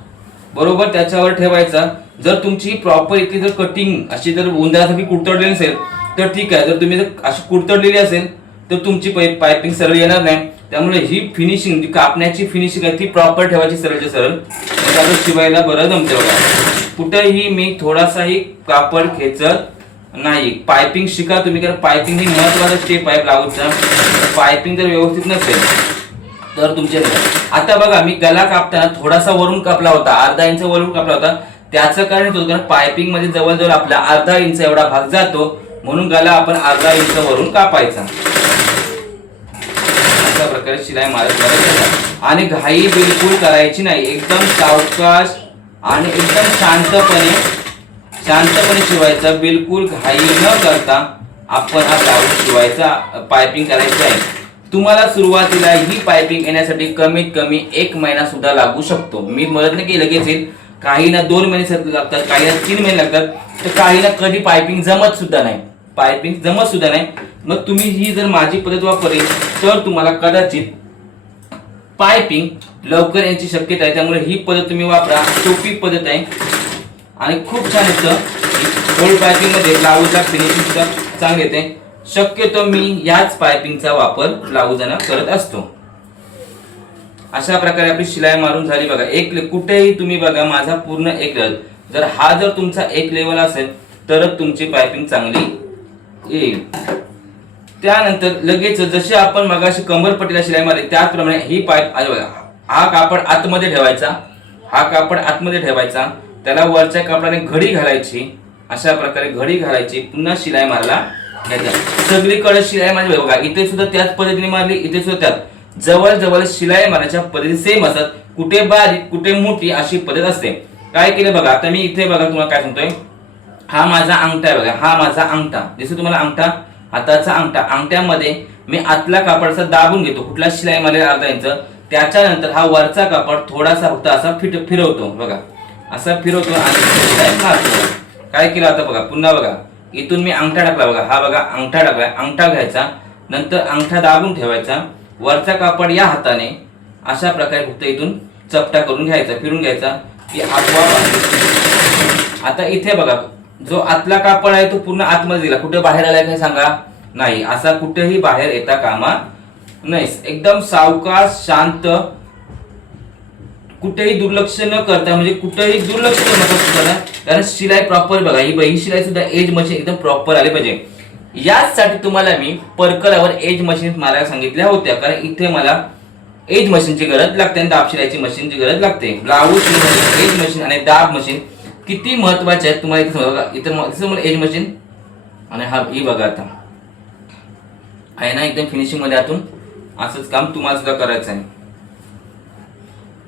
बरोबर त्याच्यावर ठेवायचा. जर तुमची प्रॉपर इथे जर कटिंग अशी जर उंदरासारखी कुडतडलेली असेल तर ठीक आहे. जर तुम्ही जर अशी कुडतडलेली असेल तर तुमची पायपिंग सरळ येणार नाही. त्यामुळे ही फिनिशिंग जी कापण्याची फिनिशिंग आहे ती प्रॉपर ठेवायची, सरळच्या सरळ. शिवायला बरं जमते बघा. कुठेही मी थोडासाही कापड खेचत नाही. पायपिंग शिका तुम्ही, कारण पायपिंग ही महत्वाचा स्टेप आहे ब्लाऊजचा. पायपिंग जर व्यवस्थित नसेल तर तुमचे. आता बघा मी गला कापताना थोडासा वरून कापला होता, अर्धा इंच वरून कापला होता. त्याचं कारण होतं कारण पायपिंग मध्ये जवळजवळ आपला अर्धा इंच एवढा भाग जातो, म्हणून गला आपण अर्धा इंच वरून कापायचा. अशा प्रकारे शिलाई मारत. आणि घाई बिलकुल करायची नाही. एकदम सावकाश आणि एकदम शांतपणे शिवायचा. बिलकुल घाई न करता आपण हा ब्लाऊज शिवायचा, पायपिंग करायची आहे. तुम्हाला सुरुवातीला ही पायपिंग येण्यासाठी कमीत कमी 1 महिना सुद्धा लागू शकतो. मी मदत नाही की लगेच येईल. काही ना 2 महिने लागतात, काही ना 3 महिने लागतात, तर काही ना कधी पायपिंग जमत सुद्धा नाही. मग तुम्ही ही जर माझी पद्धत वापरली तर तुम्हाला कदाचित पायपिंग लवकर यायची शक्यता आहे. त्यामुळे ही पद्धत तुम्ही वापरा. सोपी पद्धत आहे आणि खूप छान येतं. गोल्ड पायपिंग मध्ये ब्लाऊजला फिनिशिंग सुद्धा चांगली येते. शक्यतो मी याच पायपिंगचा वापर ब्लाऊजांना करत असतो. अशा प्रकारे आपली शिलाई मारून झाली बघा. कुठेही तुम्ही बघा माझा पूर्ण एक लेवल. जर तुमचा एक लेवल असेल तरच तुमची पायपिंग चांगली येईल. त्यानंतर लगेच जसे आपण मगाशी कंबरपट्टीला शिलाई मारली त्याचप्रमाणे ही पाईप हा कापड आतमध्ये ठेवायचा. त्याला वरच्या कापडाने घडी घालायची. अशा प्रकारे घडी घालायची. पुन्हा शिलाई मारायला सगळीकडे शिलाई मारली बघा. इथे सुद्धा त्याच पद्धतीने मारली, इथे सुद्धा त्यात. जवळ शिलाई मारण्याच्या पद्धती सेम असतात. कुठे बारीक कुठे मोठी अशी पद्धत असते. काय केलं बघा. आता मी इथे बघा तुम्हाला काय सांगतोय. हा माझा अंगठा आहे बघा. हा माझा अंगठा दिसतो तुम्हाला, अंगठा, हाताचा अंगठा. अंगठ्यामध्ये मी आतला कापडाचा दाबून घेतो. कुठला शिलाई मारलेला अर्धा इंच. त्याच्यानंतर हा वरचा कापड थोडासा फक्त असा फिरवतो बघा. असा फिरवतो आणि शिलाई मारतो. काय केलं आता बघा. पुन्हा बघा इथून मी अंगठा टाकला बघा. हा बघा अंगठा टाकलाय. अंगठा घ्यायचा, नंतर अंगठा दाबून ठेवायचा. वरचा कापड या हाताने अशा प्रकारे फक्त इथून चपटा करून घ्यायचा, फिरून घ्यायचा की आपोआप. आता इथे बघा जो आतला कापड आहे तो पूर्ण आतमध्ये दिला. कुठे बाहेर आलाय काय सांगा. नाही, असा कुठेही बाहेर येता कामा नाही. एकदम सावकाश शांत, कुठेही दुर्लक्ष न करता, म्हणजे कुठेही दुर्लक्ष नको करा. कारण शिलाई प्रॉपर बघा. ही शिलाई सुद्धा एज मशीन एकदम प्रॉपर आली पाहिजे. याचसाठी तुम्हाला मी परकरावर एज मशीन मारायला सांगितल्या होत्या. कारण इथे मला एज मशीनची गरज लागते आणि दाब शिलाईची मशीनची गरज लागते. ब्लाऊज एज मशीन आणि दाब मशीन किती महत्वाचे आहेत तुम्हाला इथे बघा. इथं एज मशीन आणि हा ही बघा. आता आहे ना एकदम फिनिशिंग मध्ये. आतून असंच काम तुम्हाला सुद्धा करायचं आहे.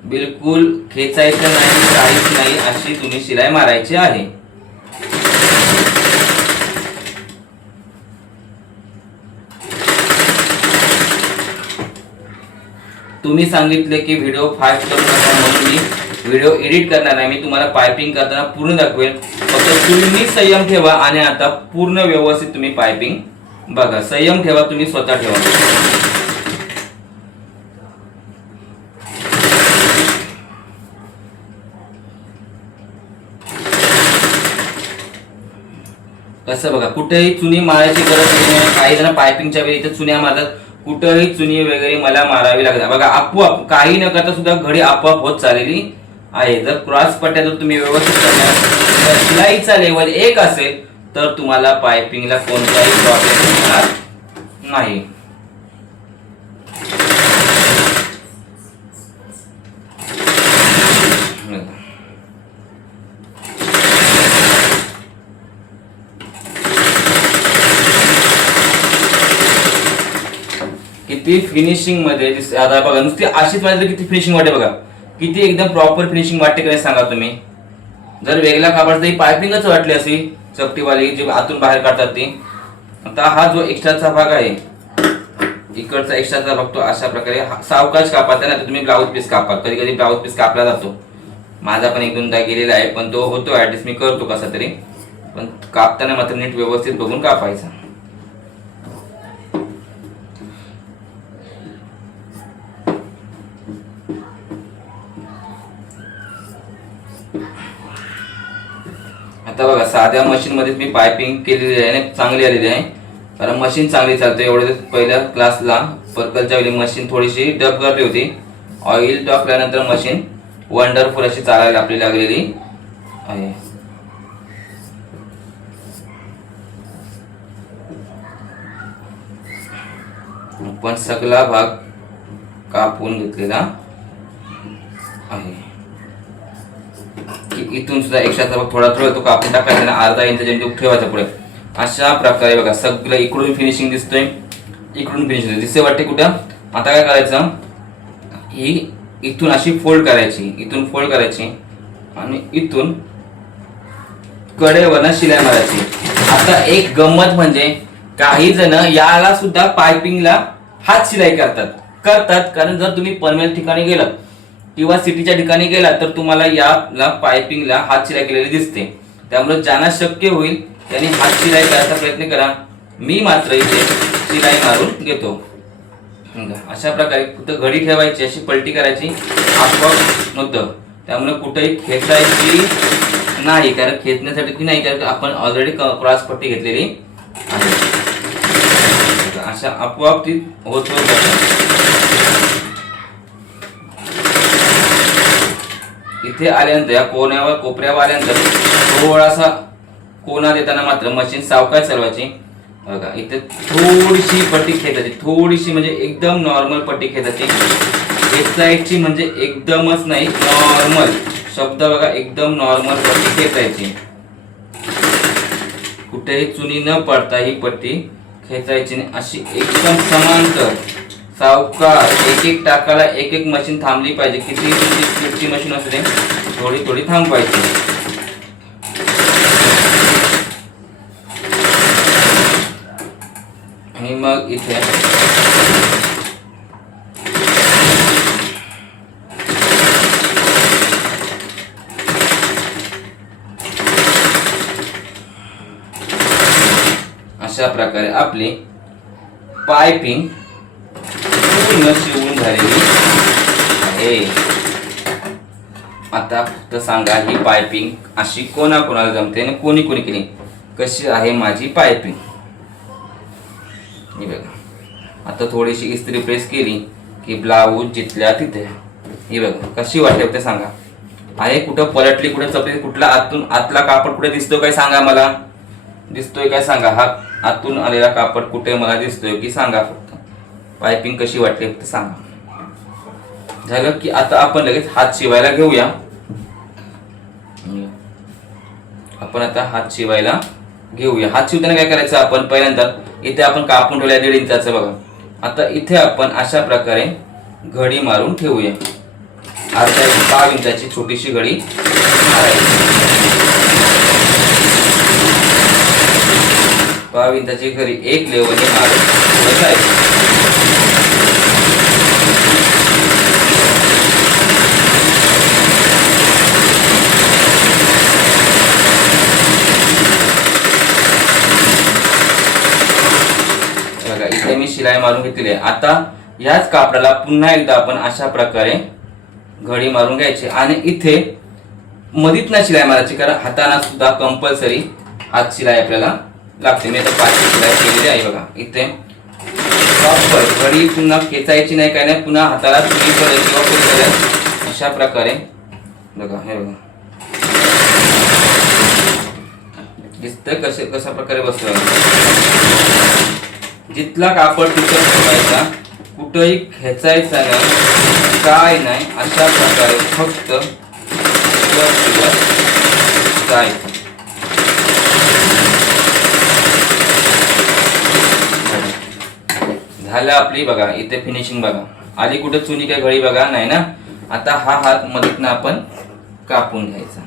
बिलकुल खेचायचं नाही, काहीच नाही, अशी तुम्ही शिलाई मारायची आहे. तुम्ही सांगितले की व्हिडिओ फास्ट करू नका म्हणून मी व्हिडिओ एडिट करणार नाही. मी तुम्हाला पायपिंग करताना पूर्ण दाखवेल. फक्त तुम्ही संयम ठेवा आणि आता पूर्ण व्यवस्थित तुम्ही पायपिंग बघा. संयम ठेवा, तुम्ही स्वतः ठेवा. कसं बघा. कुठेही चुनी मारायची गरज नाही. काही जण पायपिंगच्या वेळी इथे चुन्या मारतात. कुठेही चुनी वगैरे मला मारावी लागतात बघा. आपोआप काही न करता सुद्धा घडी आपोआप होत चाललेली आहे. जर क्रॉस पट्ट्या जर तुम्ही व्यवस्थित करणार, शिलाईचा लेवल 1 असेल तर तुम्हाला पायपिंगला कोणताही प्रॉब्लेम होणार नाही. किती फिनिशिंग मध्ये आता बघा, नुसती अशीच माझ्या किती फिनिशिंग वाटते बघा, किती एकदम प्रॉपर फिनिशिंग वाटते का नाही सांगा तुम्ही. जर वेगळ्या कापडाची ही पायपिंगच वाटली अशी चपटीवाली जी आतून बाहेर काढतात ती. आता हा जो एक्स्ट्राचा भाग आहे, इकडचा एक्स्ट्राचा भाग तो अशा प्रकारे सावकाश कापायचा, नाही तर तुम्ही ब्लाऊज पीस कापा. कधी कधी ब्लाऊज पीस कापला जातो, माझा पण 1-2दा गेलेला आहे, पण तो होतो ऍडजस्ट, मी करतो कसा तरी. पण कापताना मात्र नीट व्यवस्थित बघून कापायचा. आता बघा, साध्या मशीन मध्ये मी पायपिंग केलेली आहे आणि चांगली आलेली आहे, कारण मशीन चांगली चालते. एवढे पहिल्या क्लासला पर्कलच्या वेळी मशीन थोडीशी डब करली होती, ऑइल टाकल्यानंतर मशीन वंडरफुल अशी चालायला आपली लागलेली आहे. पण सगळा भाग कापून घेतलेला आहे. इथून सुद्धा एक्स्ट्राचा भाग थोडा थोडा तो कापून टाकायचा, अर्धा इंच जेंटू ठेवायचा पुढे. अशा प्रकारे बघा, सगळं इकडून फिनिशिंग दिसतोय, इकडून फिनिशिंग दिसते वाटते कुठं. आता काय करायचं, ही इथून अशी फोल्ड करायची, इथून फोल्ड करायची आणि इथून कडेवरनं शिलाई मारायची. आता एक गंमत म्हणजे काही जण याला सुद्धा पायपिंगला हात शिलाई करतात, कारण जर तुम्ही पनवेल ठिकाणी गेलात किंवा सिटीच्या ठिकाणी गेलात तर तुम्हाला याला पायपिंगला हात शिलाई केलेली दिसते. त्यामुळे ज्यांना शक्य होईल त्यांनी हात शिलाई करायचा प्रयत्न करा. मी मात्र इथे शिलाई मारून घेतो. अशा प्रकारे कुठं घडी ठेवायची, अशी पलटी करायची, आपोआप नव्हतं. त्यामुळे कुठेही खेचायची नाही, कारण खेचण्यासाठी की नाही, कारण आपण ऑलरेडी क्रॉस पट्टी घेतलेली आहे. अशा आपोआप ती होत इथे आल्यानंतर या कोपऱ्यावर आल्यानंतर थोडासा कोना देताना मात्र मशीन सावकाश चालवायची. बघा, इथे थोडीशी पट्टी खेचायची, थोडीशी म्हणजे एकदम नॉर्मल पट्टी खेचायची. खेचायची म्हणजे एकदमच नाही, नॉर्मल शब्द बघा, एकदम नॉर्मल पट्टी खेचायची. कुठेही चुनी न पडता ही पट्टी खेचायची नाही, अशी एकदम समांतर सावकाश. एक टाकाला एक मशीन थांबली पाहिजे, किती स्पीडची मशीन असू दे, थोडी थोडी थांबवायची. आणि मग इथे अशा प्रकारे आपली पायपिंग पूर्ण शिवून झालेली आहे. आता फक्त सांगा, ही पायपिंग अशी कोणाकोणाला जमते आणि कोणी कोणी केली, कशी आहे माझी पायपिंग. हे बघा, आता थोडीशी इस्त्री प्रेस केली की ब्लाऊज जिथल्या तिथे. हे बघा कशी वाटते ते सांगा. आहे कुठं पलटली, कुठे चपली, कुठला आतला कापड कुठे दिसतो काय सांगा, मला दिसतोय काय सांगा. हा आतून आलेला कापड कुठे मला दिसतोय की सांगा. फक्त पायपिंग कशी वाटली फक्त सांगा. झालं की आता आपण लगेच हात शिवायला घेऊया. आपण आता हात शिवायला घेऊया. हात शिवताना काय करायचं, आपण पहिल्यांदा इथे आपण कापून ठेवूया 1.5 इंचाचं बघा. आता इथे आपण अशा प्रकारे घडी मारून ठेवूया. अर्धा 5 इंचाची छोटीशी घडी मारायची. 5 इंचाची घडी एक लेवलने मारून बसायची. बघा, इथे मी शिलाई मारून घेतली आहे. आता याच कापडाला पुन्हा एकदा आपण अशा प्रकारे घडी मारून घ्यायची आणि इथे मधीत शिलाई मारायची, कारण हाताना सुद्धा कंपल्सरी हात शिलाई आपल्याला लागते. मी आता 5 शिलाई केलेली आहे. बघा, इथे प्रॉपर घडी पुन्हा खेचायची नाही, काय नाही, पुन्हा हाताला चुनी करायची किंवा पुढे करायची. अशा प्रकारे बघा, हे बघा दिसतंय कशा प्रकारे बसतोय. जिथला कापड तिथं ठेवायचा, कुठंही खेचायचा नाही, काय नाही. अशा प्रकारे फक्त जायचं. झालं आपली बघा इथे फिनिशिंग बघा आली कुठे चुनी काय घडी बघा नाही ना. आता हा हात मधीतनं आपण कापून घ्यायचा.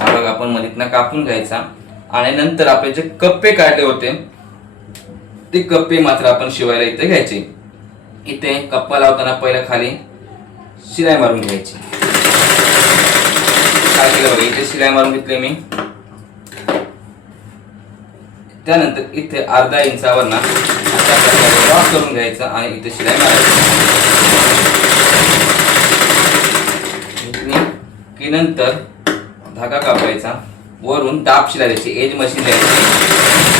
हा बघा आपण मधीतनं कापून घ्यायचा आणि नंतर आपले जे कप्पे काढले होते ते कप्पे मात्र आपण शिवायला इथे घ्यायचे. इथे कप्पा लावताना पहिला खाली शिलाई मारून घ्यायची. काय केलं बघा इथे शिलाई मारून घेतली मी. त्यानंतर इथे अर्धा इंचावर ना अशा प्रकारे ड्रॉप करून घ्यायचा आणि इथे शिलाई मारायची. की नंतर धागा कापायचा. वरून दाब शिलाई द्यायची. एज मशीन द्यायची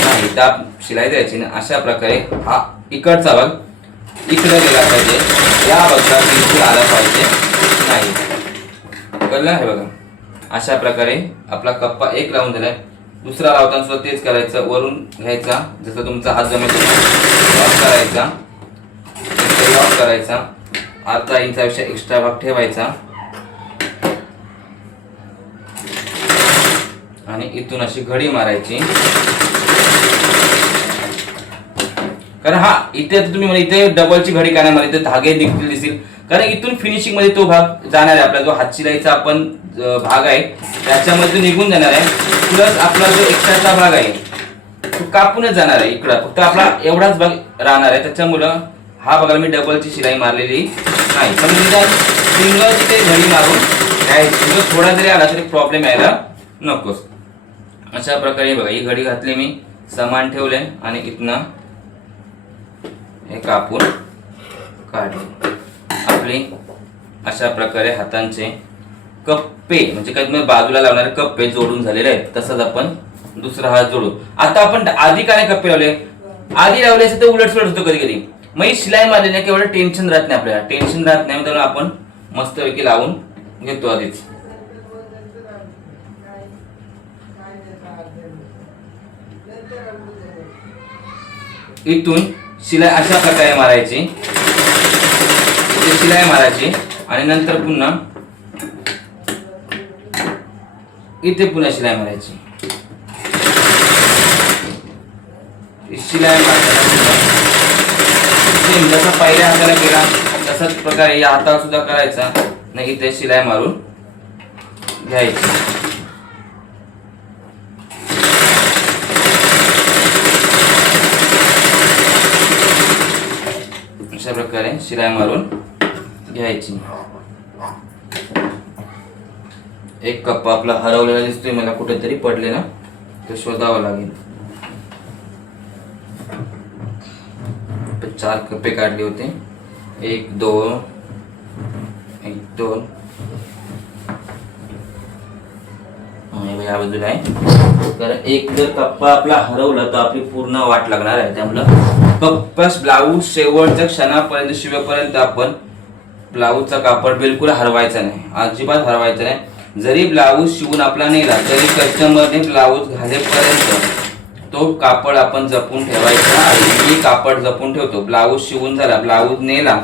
नाही, दाब शिलाई द्यायची ना. अशा प्रकारे हा इकडचा भाग इकडे गेला पाहिजे, या भागाला बिलकुल आला पाहिजे नाही. कळलं हे बघा. अशा प्रकारे आपला कप्पा एक लावून दिलाय. दुसरा लावताना सुद्धा तेच करायचं. वरून घ्यायचा जसं तुमचा हात जमेल लॉक करायचा, लॉक करायचा. अर्धा इंचापेक्षा एक्स्ट्रा भाग ठेवायचा आणि इथून अशी घडी मारायची. कारण हा इथे तुम्ही म्हणजे इथे डबलची घडी काय नाही, इथे धागे देखील दिसतील. कारण इथून फिनिशिंग मध्ये तो भाग जाणार आहे. आपला जो हातशिलाईचा आपण भाग आहे त्याच्यामध्ये निघून जाणार आहे. प्लस आपला जो एक्स्ट्राचा भाग आहे तो कापूनच जाणार आहे. इकडं फक्त आपला एवढाच भाग राहणार आहे. त्याच्यामुळं हा बघा मी डबलची शिलाई मारलेली नाही. पण सिंगलची ते घडी मारून घ्यायची. थोडा जरी आला तरी प्रॉब्लेम यायला नकोस. अशा प्रकारे बघा ही घडी घातली मी, समान ठेवले आणि इथनं हे कापून काढले. आपली अशा प्रकारे हातांचे कप्पे म्हणजे काही बाजूला लावणारे कप्पे जोडून झालेले आहेत. तसंच आपण दुसरा हात जोडू. आता आपण आधी काय कप्पे लावले, आधी लावले असे तर उलट सुलट होतो कधी कधी. मग ही शिलाई मारली नाही की एवढं टेन्शन राहत नाही आपल्याला. टेन्शन राहत नाही म्हणून आपण मस्तपैकी लावून घेतो आधीच. इथून शिलाई अशा प्रकारे मारायची. इथे शिलाई मारायची आणि नंतर पुन्हा इथे पुन्हा शिलाई मारायची. शिलाई मारताना जसा पहिल्या हाताला केला तसाच प्रकारे या हाताला सुद्धा करायचा. नाही इथे शिलाई मारून घ्यायची. अशा प्रकारे शिलाई मारून घ्यायची. एक कप्पा आपला हरवलेला दिसतोय मला, कुठेतरी पडले ना, ते शोधावं लागेल. 4 कप्पे काढले होते. 1 2 1 2 या बाजूला आहे. तर एक जर कप्पा आपला हरवला तर आपली पूर्ण वाट लागणार आहे. त्यामुळं कप्पास ब्लाऊज शेवटच्या क्षणापर्यंत शिवेपर्यंत आपण ब्लाऊजचा कापड बिलकुल हरवायचा नाही, अजिबात हरवायचा नाही. जरी ब्लाऊज शिवून आपला नेला तरी कस्टमरने ब्लाऊज घालेपर्यंत तो कापड आपण जपून ठेवायचा आहे. मी कापड जपून ठेवतो. ब्लाऊज शिवून झाला, ब्लाऊज नेला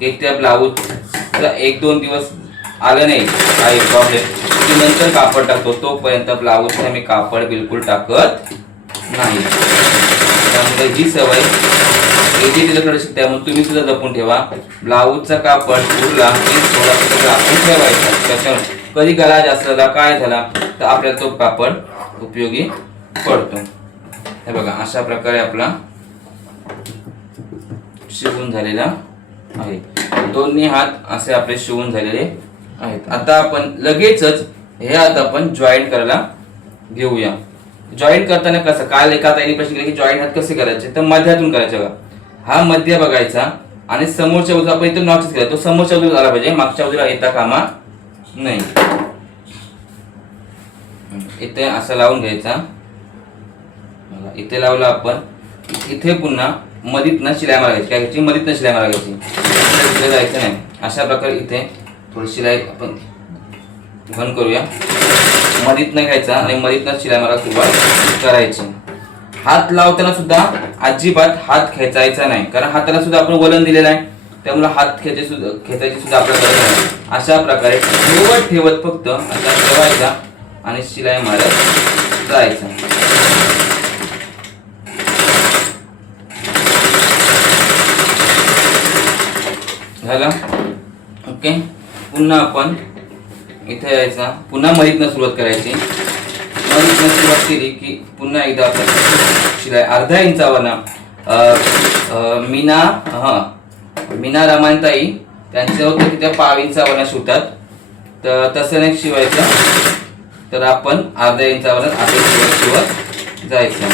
की त्या ब्लाऊजचा 1-2 दिवस आलं नाही काही प्रॉब्लेम की नंतर कापड टाकतो. तोपर्यंत ब्लाऊजचा मी कापड बिलकुल टाकत नाही. त्यामुळे ही सवय तिच्याकडे शिकते. त्यामुळे तुम्ही सुद्धा जपून ठेवा. ब्लाऊजचा कापड उरला की थोडा आपण ठेवायचा. त्याच्यामुळे कधी गळा जास्त झाला काय झाला तर आपल्याला तो कापड उपयोगी पडतो. हे बघा अशा प्रकारे आपला शिवून झालेला आहे. दोन्ही हात असे आपले शिवून झालेले आहेत. आता आपण लगेचच हे हात आपण जॉईंट करायला घेऊया. जॉईंट करताना कसं, काल एका ताईने प्रश्न केला की जॉईंट हात कसे करायचे, तर मध्यातून करायचे बघा. हा मध्य बघायचा आणि समोरच्या बाजूला आपण इथे नॉच केला तो समोरच्या बाजूला झाला पाहिजे, मागच्या बाजूला येता कामा नाही. इथे असं लावून घ्यायचा. इथे लावला आपण. इथे पुन्हा मधीतनं शिलाई मारायची. काय घ्यायची, मधीतनं शिलाई मारायची. इथे जायचं नाही. अशा प्रकारे इथे थोडी शिलाई आपण बंद करूया. मधीतनं घ्यायचा आणि मधीतनं शिलाई मारायला सुरुवात करायची. हात लावताना सुद्धा अजिबात हात खेचायचा नाही, कारण हाताला सुद्धा आपण वलन दिलेलं आहे. त्यामुळे हात खेचायची सुद्धा आपल्याला गरज नाही. अशा प्रकारे ठेवत फक्त असा ठेवायचा आणि शिलाई मारत जायचं. झाला. ओके, पुन्हा आपण इथे यायचा, पुन्हा मधीतनं सुरुवात करायची. मधीतनं सुरुवात केली की पुन्हा एकदा आपण शिलाई अर्धा इंचावर ना मीना रमानताई त्यांचं होतं की त्या पाव इंचावर शिवतात, तर तसं नाही शिवायचं. तर आपण अर्ध्या इंचावर आता शिवत जायचं.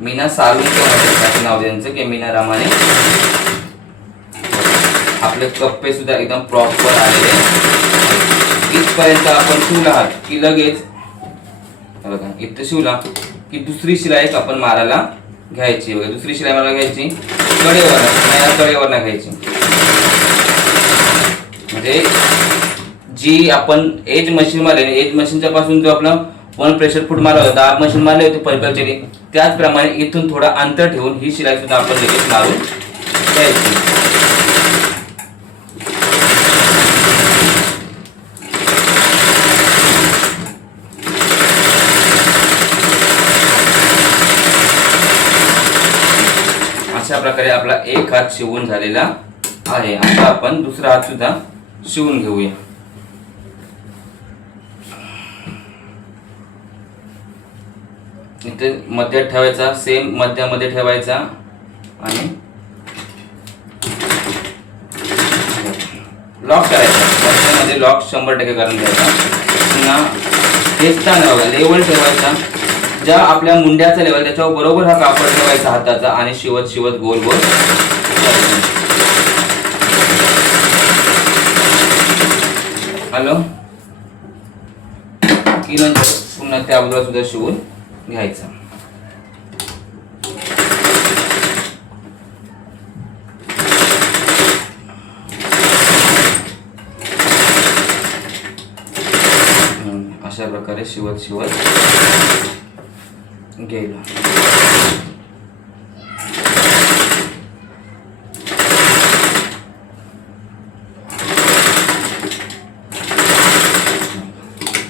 मीना सालुंके नाव द्यायचं की मीना रामाने. आपले कप्पे सुद्धा एकदम प्रॉपर आलेले. इथपर्यंत आपण शिवला आहात की लगेच बघा इथं शिवला की दुसरी शिलाई आपण मारायला घ्यायची. बघा दुसरी शिलाई मारायला घ्यायची कडेवर ना घ्यायची. म्हणजे जी आपण एज मशीन मारले, एज मशीनच्या पासून जो आपला 1 प्रेशर फूट मारला होता, दाब मशीन मारले होते पर्कलचे, त्याचप्रमाणे इथून थोडा अंतर ठेवून ही शिलाई सुद्धा आपण लगेच मारून घ्यायची. अशा प्रकारे आपला एक हात शिवून झालेला आहे. आता आपण दुसरा हात सुद्धा शिवून घेऊया. इथे मध्यात ठेवायचा, सेम मध्यामध्ये ठेवायचा आणि लॉक करायचा. मध्यामध्ये लॉक 100% करून घ्यायचा. पुन्हा खेचताना बघा लेवल ठेवायचा, ज्या आपल्या मुंड्याचा लेवल त्याच्यावर बरोबर हा कापड ठेवायचा हाताचा आणि शिवत शिवत गोल गोल. हॅलो की नंतर पुन्हा त्या बाजूला सुद्धा शिवून घ्यायचं. अशा प्रकारे शिवत शिवत गेलो.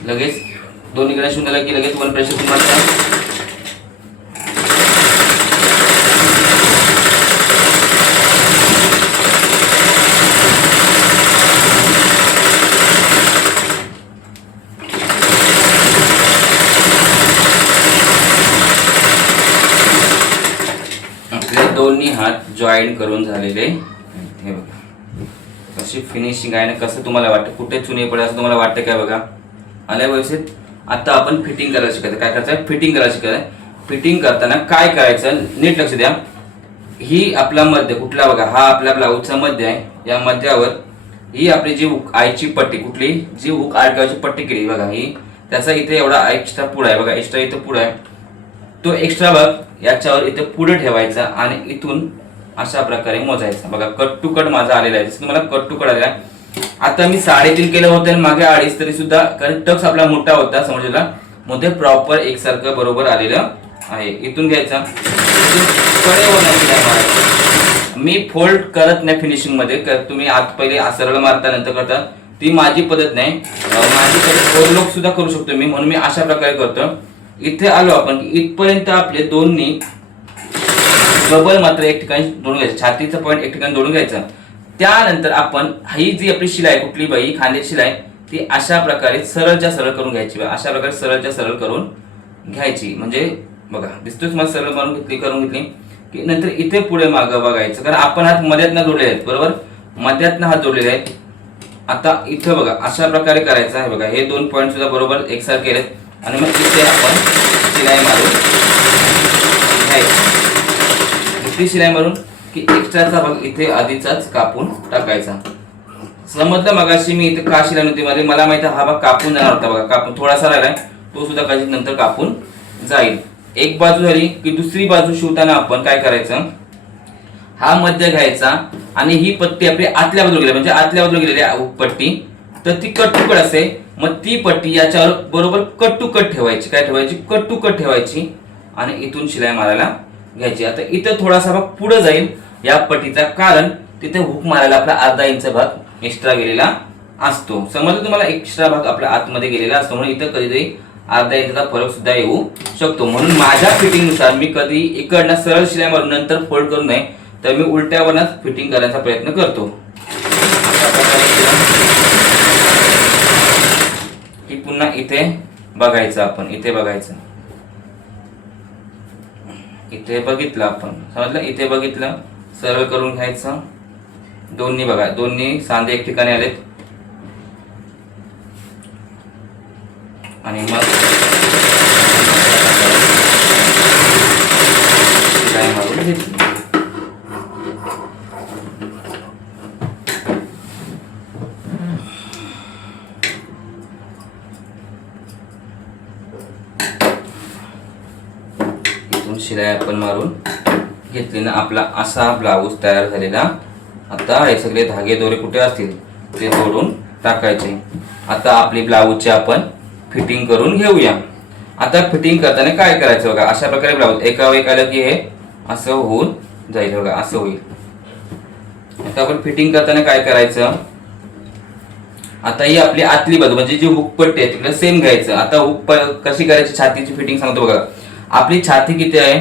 लगेच दोन्हीकडे शिवून की लगेच 1 प्रेशर फूट मारता. आपले दोन्ही हात जॉईंट करून झालेले. हे बघा कशी फिनिशिंग आहे ना, कसं तुम्हाला वाटतं, कुठे चुनी पडेल असं तुम्हाला वाटतं काय? बघा आल्या व्यवस्थित. आता आपण फिटिंग करायला शिकायचं. काय करायचं? फिटिंग करायला शिकायचं. फिटिंग करताना काय करायचं नीट लक्ष द्या. ही आपला मध्य कुठला बघा, हा आपल्या ब्लाऊजचा मध्य आहे. या मध्यावर ही आपली जी आईची पट्टी, कुठली जी हुक अडकायची पट्टी केली बघा, ही त्याचा इथे एवढा एक्स्ट्रा पुढा आहे बघा, एक्स्ट्रा इथं पुढा आहे. तो एक्स्ट्रा भाग याच्यावर इथे पुढे ठेवायचा आणि इथून अशा प्रकारे मोजायचा. बघा कट टू कट माझा आलेला आहे. जसं तुम्हाला कट टू कट आलेला आहे. आता मी 3.5 केलं होतं आणि मागे 2.5, तरी सुद्धा कारण टक्स आपला मोठा होता समजला, मध्ये प्रॉपर एकसारखं बरोबर आलेलं आहे. इथून घ्यायचा, मी फोल्ड करत नाही फिनिशिंग मध्ये. तुम्ही आत पहिले सरळ मारता नंतर करता, ती माझी पद्धत नाही. माझी पद्धत ओव्हरलॉक सुद्धा करू शकतो मी, म्हणून मी अशा प्रकारे करतो. इथे आलो आपण इथपर्यंत आपले दोन्ही डबल मात्र एक ठिकाणी जोडून घ्यायचं, छातीचा पॉईंट एक ठिकाणी जोडून घ्यायचा. त्यानंतर आपण ही जी आपली शिलाई कुठली बाई खांद्याची शिलाई ती अशा प्रकारे सरळच्या सरळ करून घ्यायची. अशा प्रकारे सरळच्या सरळ करून घ्यायची. म्हणजे बघा दिसतोय तुम्हाला, सरळ मारून घेतली करून घेतली की नंतर इथे पुढे मागं बघायचं, कारण आपण हात मध्यातनं जोडलेले आहेत बरोबर, मध्यातनं हात जोडलेले आहेत. आता इथं बघा अशा प्रकारे करायचं आहे. बघा हे 2 पॉईंट सुद्धा बरोबर एकसारखे आहेत आणि मग इथे आपण शिलाई मारून घ्यायची. इथे शिलाई मारून की एक्स्ट्राचा भाग इथे आधीचाच कापून टाकायचा. समजलं मगाशी मी इथे का शिलाई नव्हती मध्ये, मला माहिती हा भाग कापून जाणार होता. बघा कापून थोडासा राहिलाय, तो सुद्धा काही नंतर कापून जाईल. एक बाजू झाली की दुसरी बाजू शिवताना आपण काय करायचं, हा मध्य घ्यायचा आणि ही पट्टी आपली आतल्या बाजूला गेली, म्हणजे आतल्या बाजूला गेलेली पट्टी, तर ती कट टू कट असते. मग ती पट्टी याच्यावर बरोबर कट टू कट ठेवायची. काय ठेवायची? कट टू कट ठेवायची आणि इथून शिलाई मारायला घ्यायची. आता इथं थोडासा भाग पुढे जाईल या पट्टीचा, कारण तिथे हुक मारायला आपला अर्धा इंच भाग एक्स्ट्रा गेलेला असतो. समजलं तुम्हाला? एक्स्ट्रा भाग आपल्या आतमध्ये गेलेला असतो, म्हणून इथं कधीतरी अर्धा इंचाचा फरक सुद्धा येऊ शकतो. म्हणून माझ्या फिटिंग नुसार मी कधी इकडनं सरळ शिलाई मारून नंतर फोल्ड करू नये, तर मी उलट्यावरच फिटिंग करण्याचा प्रयत्न करतो. पुन्हा इथे बघायचं आपण, इथे बघायचं, इथे बघितलं आपण, समजलं, इथे बघितलं, सरळ करून घ्यायचं. दोन्ही बघा, दोन्ही सांधे एक ठिकाणी आलेत आणि मग शिलाई मारून घेतली. इथून शिलाई आपण मारून घेतली ना, आपला असा ब्लाऊज तयार झालेला. आता हे सगळे धागे दोरे कुठे असतील ते तोडून टाकायचे. आता आपली ब्लाऊजची आपण फिटिंग करून घेऊया. आता फिटिंग करताना काय करायचं बघा, अशा प्रकारे ब्लाऊज एकावर एक आलं की हे असं होऊन जाईल बघा, असं होईल. आता आपण फिटिंग करताना काय करायचं, आता ही आपली आतली बाजू म्हणजे जी हुकपट्टी आहे तिकडे सेम घ्यायचं. आता हुक कशी करायची, छातीची फिटिंग सांगतो बघा. आपली छाती किती आहे,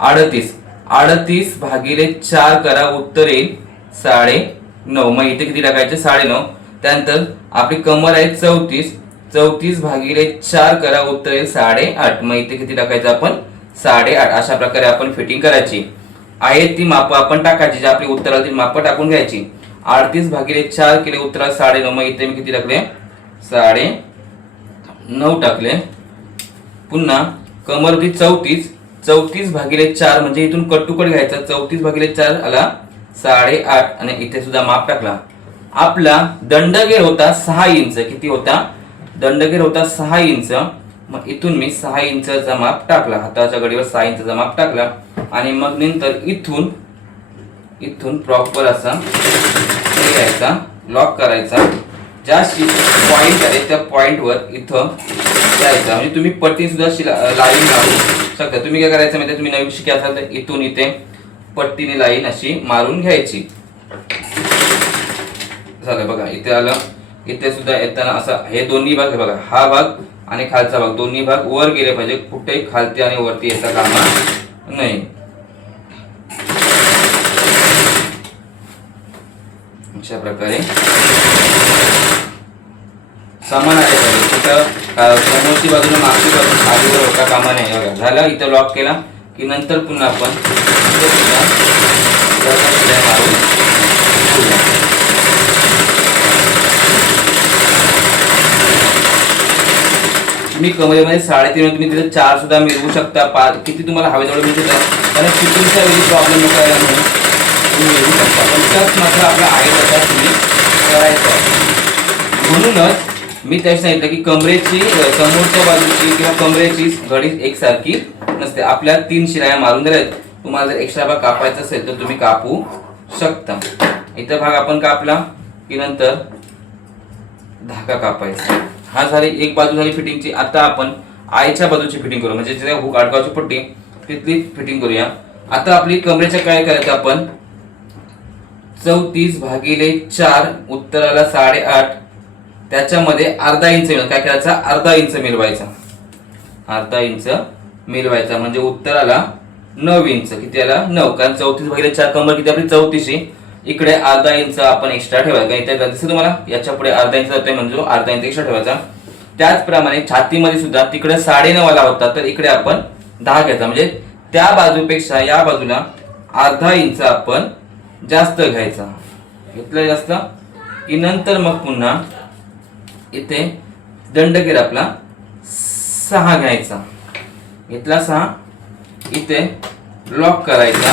38, 38 भागिले 4 करा, उत्तर येईल 9.5. मग इथे किती टाकायचे, 9.5. त्यानंतर आपली कमर आहे 34, 34 भागिले 4 करा, उत्तर येईल 8.5. मग इथे किती टाकायचं आपण, 8.5. अशा प्रकारे आपण फिटिंग करायची आहे. ती माप आपण टाकायची, जी आपली उत्तराला ती माप टाकून घ्यायची. 38 भागिले 4 केले, उत्तराला 9.5. मग इथे मी किती टाकले, 9.5 टाकले. पुन्हा कमर होती 34, 34 भागिले 4 म्हणजे इथून कट टू कट घ्यायचा. 34 भागिले 4 आला 8.5 आणि इथे सुद्धा माप टाकला. आपला दंडगेर होता 6 इंच. किती होता, दंडगेर होता 6 इंच. मग इथून मी 6 इंचचा माप टाकला, हाताच्या घडीवर 6 इंचचा माप टाकला. आणि मग नंतर इथून प्रॉपर असा घ्यायचा, लॉक करायचा. ज्या पॉइंट आहे त्या पॉइंटवर इथं जायचं. म्हणजे तुम्ही पट्टी सुद्धा लाईन लावू शकता. तुम्ही काय करायचं म्हणजे, तुम्ही नवीन शिकी असाल तर इथून इथे पट्टीने लाईन अशी मारून घ्यायची. झालं बघा, इथे आलं. इथे सुद्धा येताना असं हे दोन्ही भाग, हे बघा, हा भाग आणि खालचा भाग, दोन्ही भाग वर गेले पाहिजे. कुठेही खालती आणि वरती येता कामा नाही. अशा प्रकारे समान आहे पाहिजे. कुठं समोरची बाजूला मागची बाजू खालीवर होता कामा नाही. बघा झालं. इथं लॉक केला की नंतर पुन्हा आपण मारून तुम्ही कमरेमध्ये 3.5 तुम्ही तिथे 4 सुद्धा मिळवू शकता. 5 किती तुम्हाला हवे तेवढे मिळू शकता. कारण फिटिंगच्या वेळी प्रॉब्लेम नको यायला म्हणून तुम्ही मिळवू शकता. पण त्याच मात्र आपला आहे तसा तुम्ही करायचा. म्हणूनच मी त्याच सांगितलं की कमरेची समोरच्या बाजूची किंवा कमरेची घडी एकसारखी नसते. आपल्या 3 शिराया मारून दिल्या. तुम्हाला जर एक्स्ट्रा भाग कापायचा असेल तर तुम्ही कापू शकता. इथं भाग आपण कापला की नंतर धागा कापायचा. हा झाली एक बाजू झाली फिटिंगची. आता आपण आईच्या बाजूची फिटिंग करू, म्हणजे जिथे हुक अडकावची पट्टी तिथली फिटिंग करूया. आता आपली कमरेच्या काय करायचं आपण, 34 भागिले 4 उत्तराला 8.5. त्याच्यामध्ये अर्धा इंच मिळव. काय करायचा, अर्धा इंच मिळवायचा. अर्धा इंच मिळवायचा म्हणजे उत्तराला 9 इंच. किती आला, 9. कारण 34 भागिले 4 कमर किती आपली 34. इकडे अर्धा इंच आपण एक्स्ट्रा ठेवायचा. इथे दिसतं तुम्हाला, याच्या पुढे अर्धा इंच जातोय म्हणजे अर्धा इंच एक्स्ट्रा ठेवायचा. त्याचप्रमाणे छातीमध्ये सुद्धा तिकडे 9.5 वाला होता तर इकडे आपण 10 घ्यायचा. म्हणजे त्या बाजूपेक्षा या बाजूला अर्धा इंच आपण जास्त घ्यायचा. घेतलं जास्त की नंतर मग पुन्हा इथे दंडगेर आपला 6 घ्यायचा. घेतला 6. इथे लॉक करायचा.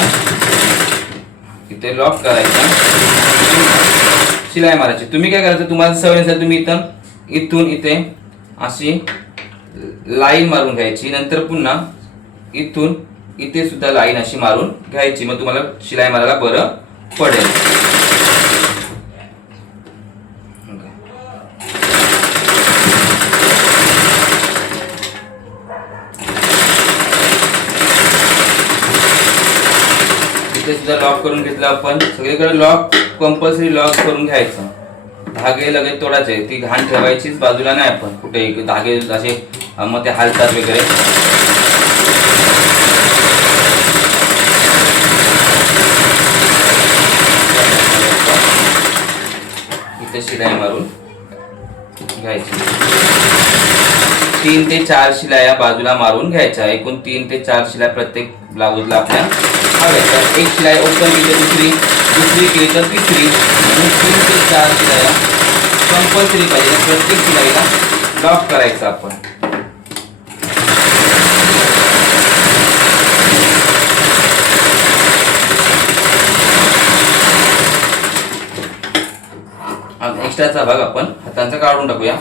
इथे लॉक करायचा, शिलाई मारायची. तुम्ही काय करायचं, तुम्हाला सवय असेल तुम्ही इथून इथे अशी लाईन मारून घ्यायची. नंतर पुन्हा इथून इथे सुद्धा लाईन अशी मारून घ्यायची. मग तुम्हाला शिलाई मारायला बरं पडेल. सुद्धा लॉक करून घेतला आपण. सगळीकडे लॉक कंपल्सरी लॉक करून घ्यायचं. धागे लगेच तोडायचे. ती घाण ठेवायचीच बाजूला नाही आपण कुठे. धागे असे मग ते हालतात वगैरे. इथे शिलाई मारून घ्यायची. 3 ते 4 शिलाया बाजूला मारून घ्यायच्या. एकूण 3 ते 4 शिलाई प्रत्येक ब्लाऊजला आपल्या हव्या. एक शिलाई ओपन केली तर दुसरी केली तर तिसरी, आणि 3 ते 4 शिलाया कंपल्सरी पाहिजे. प्रत्येक शिलाईला लॉक करायचं आपण. एक्स्ट्राचा भाग आपण हातांचा काढून टाकूया.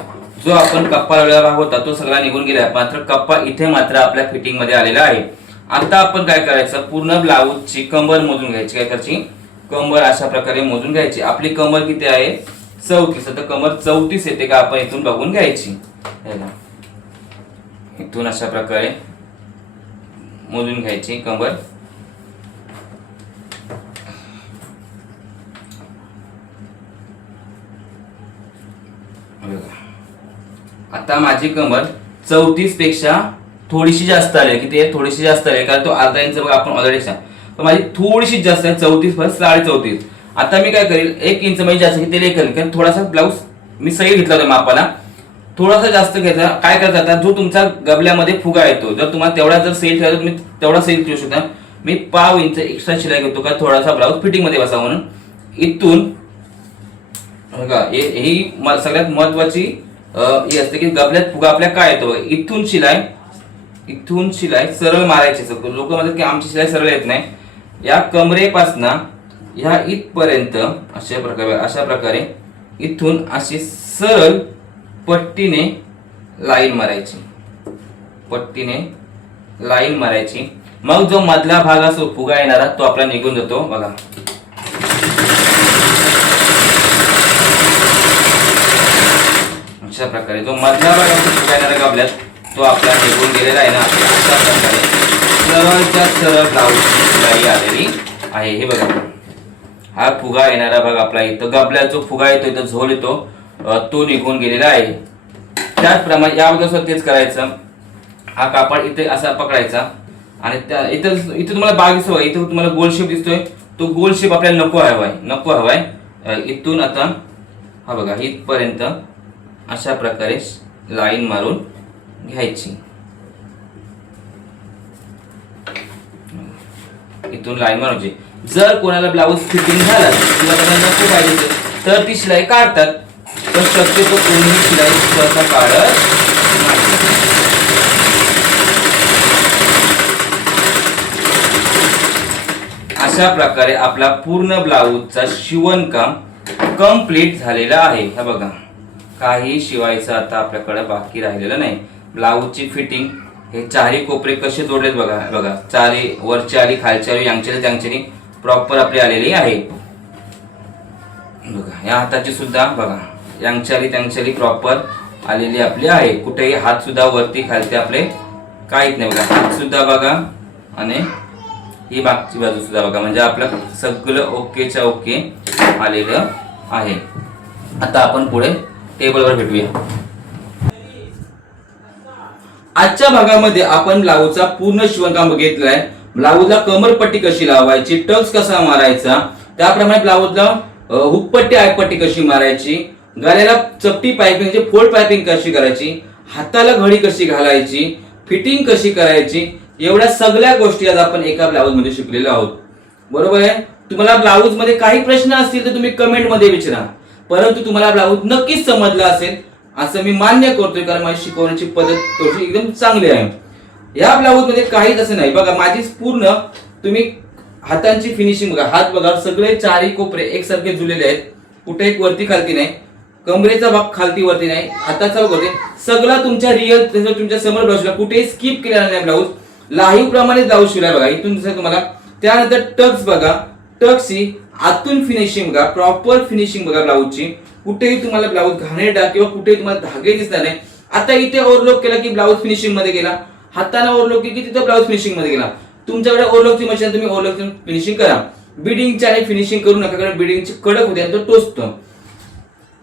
जो आपण कप्पा लावलेला भाग होता तो सगळा निघून गेला, मात्र कप्पा इथे मात्र आपल्या फिटिंग मध्ये आलेला आहे. आता आपण काय करायचं, पूर्ण ब्लाऊजची कंबर मोजून घ्यायची. काय करायची, कंबर अशा प्रकारे मोजून घ्यायची. आपली कंबर किती आहे, 34. तर कंबर 34 येते का आपण इथून बघून घ्यायची. इथून अशा प्रकारे मोजून घ्यायची कंबर. आता माझी कमर 34 पेक्षा थोडीशी जास्त आली. किती आहे, थोडीशी जास्त आली, कारण तो अर्धा इंच बघा आपण ऑलरेडी पण माझी थोडीशी जास्त आहे, 34 प्लस 34.5. आता मी काय करेल, 1 इंच म्हणजे जास्त घेतलेले करेल, कारण थोडासा ब्लाऊज मी सही घेतला होता मापाला, थोडासा जास्त घ्यायचा. काय करता, आता जो तुमचा गबल्यामध्ये फुगा येतो, जर तुम्हाला तेवढा जर सैल ठेवला तुम्ही तेवढा सैल ठेवू शकता. मी 1/2 इंच एक्स्ट्रा शिलाई घेतो का थोडासा ब्लाऊज फिटिंग मध्ये बसा म्हणून. इथून बघा ही सगळ्यात महत्वाची ही असते की गबल्यात फुगा आपल्या काय येतो. इथून शिलाई सरळ मारायची. लोक म्हणतात की आमची शिलाई सरळ येत नाही. या कमरेपासून ह्या इथपर्यंत अशा प्रकारे इथून अशी सरळ पट्टीने लाईन मारायची. मग जो मधला भाग असतो फुगा येणारा तो आपला निघून जातो. बघा अशा प्रकारे जो मधला भाग असतो फुगा येणारा गबल्यात तो आपला निघून गेलेला आहे ना. अशा प्रकारे सरळच्या सरळ ब्लाऊजची शिलाई आलेली आहे. हे बघा, हा फुगा येणारा भाग आपला इथं गबल्यात जो फुगा येतो, इथं झोल येतो, तो निघून गेलेला आहे. त्याचप्रमाणे या अगोदर तेच करायचं. हा कापड इथे असा पकडायचा आणि इथं तुम्हाला बाग दिसतोय, इथं तुम्हाला गोल शेप दिसतोय, तो गोल शेप आपल्याला नको हवाय. इथून आता हा बघा इथपर्यंत अशा प्रकारे लाईन मारून घ्यायची. इथून लाईन मारायची. जर कोणाला ब्लाऊज फिटिंग झाला किंवा त्यांना नको पाहिजे तर ती शिलाई काढतात, पण शक्यतो कोणीही शिलाई स्वतः काढत नाही. अशा प्रकारे आपला पूर्ण ब्लाऊजचा शिवणकाम कंप्लीट झालेला आहे. हे बघा, काही शिवायचं आता आपल्याकडे बाकी राहिलेलं नाही. ब्लाऊजची फिटिंग हे चारी कोपरे कसे जोडलेत बघा, चारी वरची आली, खालची आली, यांच्यानी प्रॉपर आपली आलेली आहे. बघा या हाताची सुद्धा बघा, यांच्याली प्रॉपर आलेली आपली आहे. कुठेही हात सुद्धा वरती खालती आपले काहीच नाही. बघा हात सुद्धा बघा आणि ही मागची बाजू सुद्धा बघा, म्हणजे आपलं सगळं ओकेच्या ओके आलेलं आहे. आता आपण पुढे टेबलवर भेटूया. आजच्या भागामध्ये आपण ब्लाऊजचा पूर्ण शिवणकाम बघितलाय. ब्लाऊजला कमरपट्टी कशी लावायची, टक्स कसा मारायचा, त्याप्रमाणे ब्लाऊजला हुकपट्टी आयपट्टी कशी मारायची, गळ्याला चपटी पायपिंग म्हणजे फोल्ड पायपिंग कशी करायची, हाताला घडी कशी घालायची, फिटिंग कशी करायची, एवढ्या सगळ्या गोष्टी आज आपण एका ब्लाऊज मध्ये शिकलेलो आहोत. बरोबर आहे. तुम्हाला ब्लाऊज मध्ये काही प्रश्न असतील तर तुम्ही कमेंट मध्ये विचारा, परंतु तुम्हाला ब्लाऊज नक्कीच समजला असेल असं मी मान्य करतोय, कारण माझी शिकवण्याची पद्धत थोडी एकदम चांगली आहे. या ब्लाऊज मध्ये काहीच असं नाही. बघा माझी पूर्ण तुम्ही हातांची फिनिशिंग बघा, हात बघा सगळे चारी कोपरे एकसारखे जुळलेले आहेत, कुठे एक वरती खालती नाही, कमरेचा भाग खालती वरती नाही, हाताचा भाग वरती, सगळा तुमच्या रिअल तुमच्या समोर ब्लाऊजला कुठेही स्किप केलेला नाही. ब्लाऊज लाईव्ह प्रमाणे ब्लाऊज शिवलाय बघा, इथून दिसत तुम्हाला. त्यानंतर टक्स बघा, टक्सची आतून फिनिशिंग बघा, प्रॉपर फिनिशिंग बघा ब्लाऊजची, कुठेही तुम्हाला ब्लाऊज घाणेरडा किंवा कुठेही तुम्हाला धागे दिसणार नाही. आता इथे ओव्हरलॉक केला की ब्लाऊज फिनिशिंग मध्ये गेला, हाताने ओव्हरलॉक केली की तिथे ब्लाऊज फिनिशिंग मध्ये गेला. तुमच्याकडे ओव्हरलॉकची मशीन, तुम्ही ओव्हरलॉकची फिनिशिंग करा. बिडिंगची आणि फिनिशिंग करू नका, कारण बिडिंगची कडक होते तो टोचतो.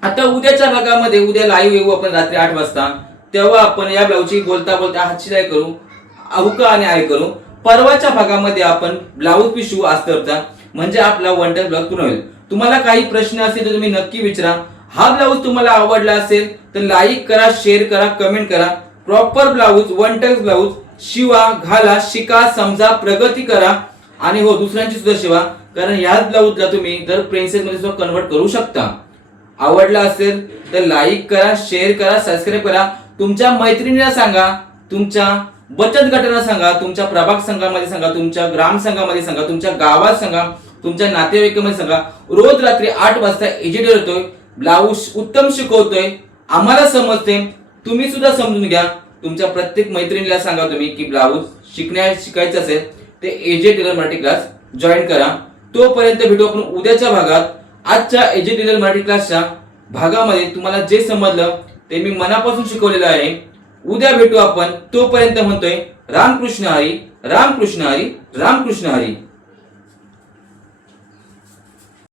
आता उद्याच्या भागामध्ये उद्या लाईव्ह येऊ आपण रात्री 8 वाजता, तेव्हा आपण या ब्लाऊजची बोलता हात शिलाई करू, हुका आणि आय करू. परवाच्या भागामध्ये आपण ब्लाऊज पिशू अस्तरचा, म्हणजे आपला वन टाइम ब्लाऊज पूर्ण होईल. तुम्हाला काही प्रश्न असतील तर तुम्ही नक्की विचारा. हा ब्लाऊज तुम्हाला आवडला असेल तर लाईक करा, शेअर करा, कमेंट करा. Proper blouse, one Tux blouse Shiva, घाला, शिका, समजा, प्रगती करा आणि हो दुसऱ्यांची सुद्धा शिवा, कारण ह्याच ब्लाऊजला तुम्ही जर प्रिन्सेस मध्ये सुद्धा कन्वर्ट करू शकता. आवडला असेल तर लाईक करा, शेअर करा, सबस्क्राईब करा, तुमच्या मैत्रिणीला सांगा, तुमच्या बचत गटाला सांगा, तुमच्या प्रभाग संघामध्ये सांगा, तुमच्या ग्राम संघामध्ये सांगा, तुमच्या गावात सांगा, तुमच्या नातेवाईकांमध्ये सांगा. रोज रात्री 8 वाजता एज्युकेटर होतोय, ब्लाऊज उत्तम शिकवतोय, आम्हाला समजते, तुम्ही सुद्धा समजून घ्या. तुमच्या प्रत्येक मैत्रिणीला सांगा तुम्ही की ब्लाऊज शिकायचं असेल ते AJ tailor Marathi class join करा. तोपर्यंत भेटू आपण उद्याच्या भागात. आजच्या एजे टेलर मराठी क्लासच्या भागामध्ये तुम्हाला जे समजलं ते मी मनापासून शिकवलेलं आहे. उद्या भेटू आपण. तोपर्यंत म्हणतोय रामकृष्ण हरी, रामकृष्ण हरी, रामकृष्ण हरी.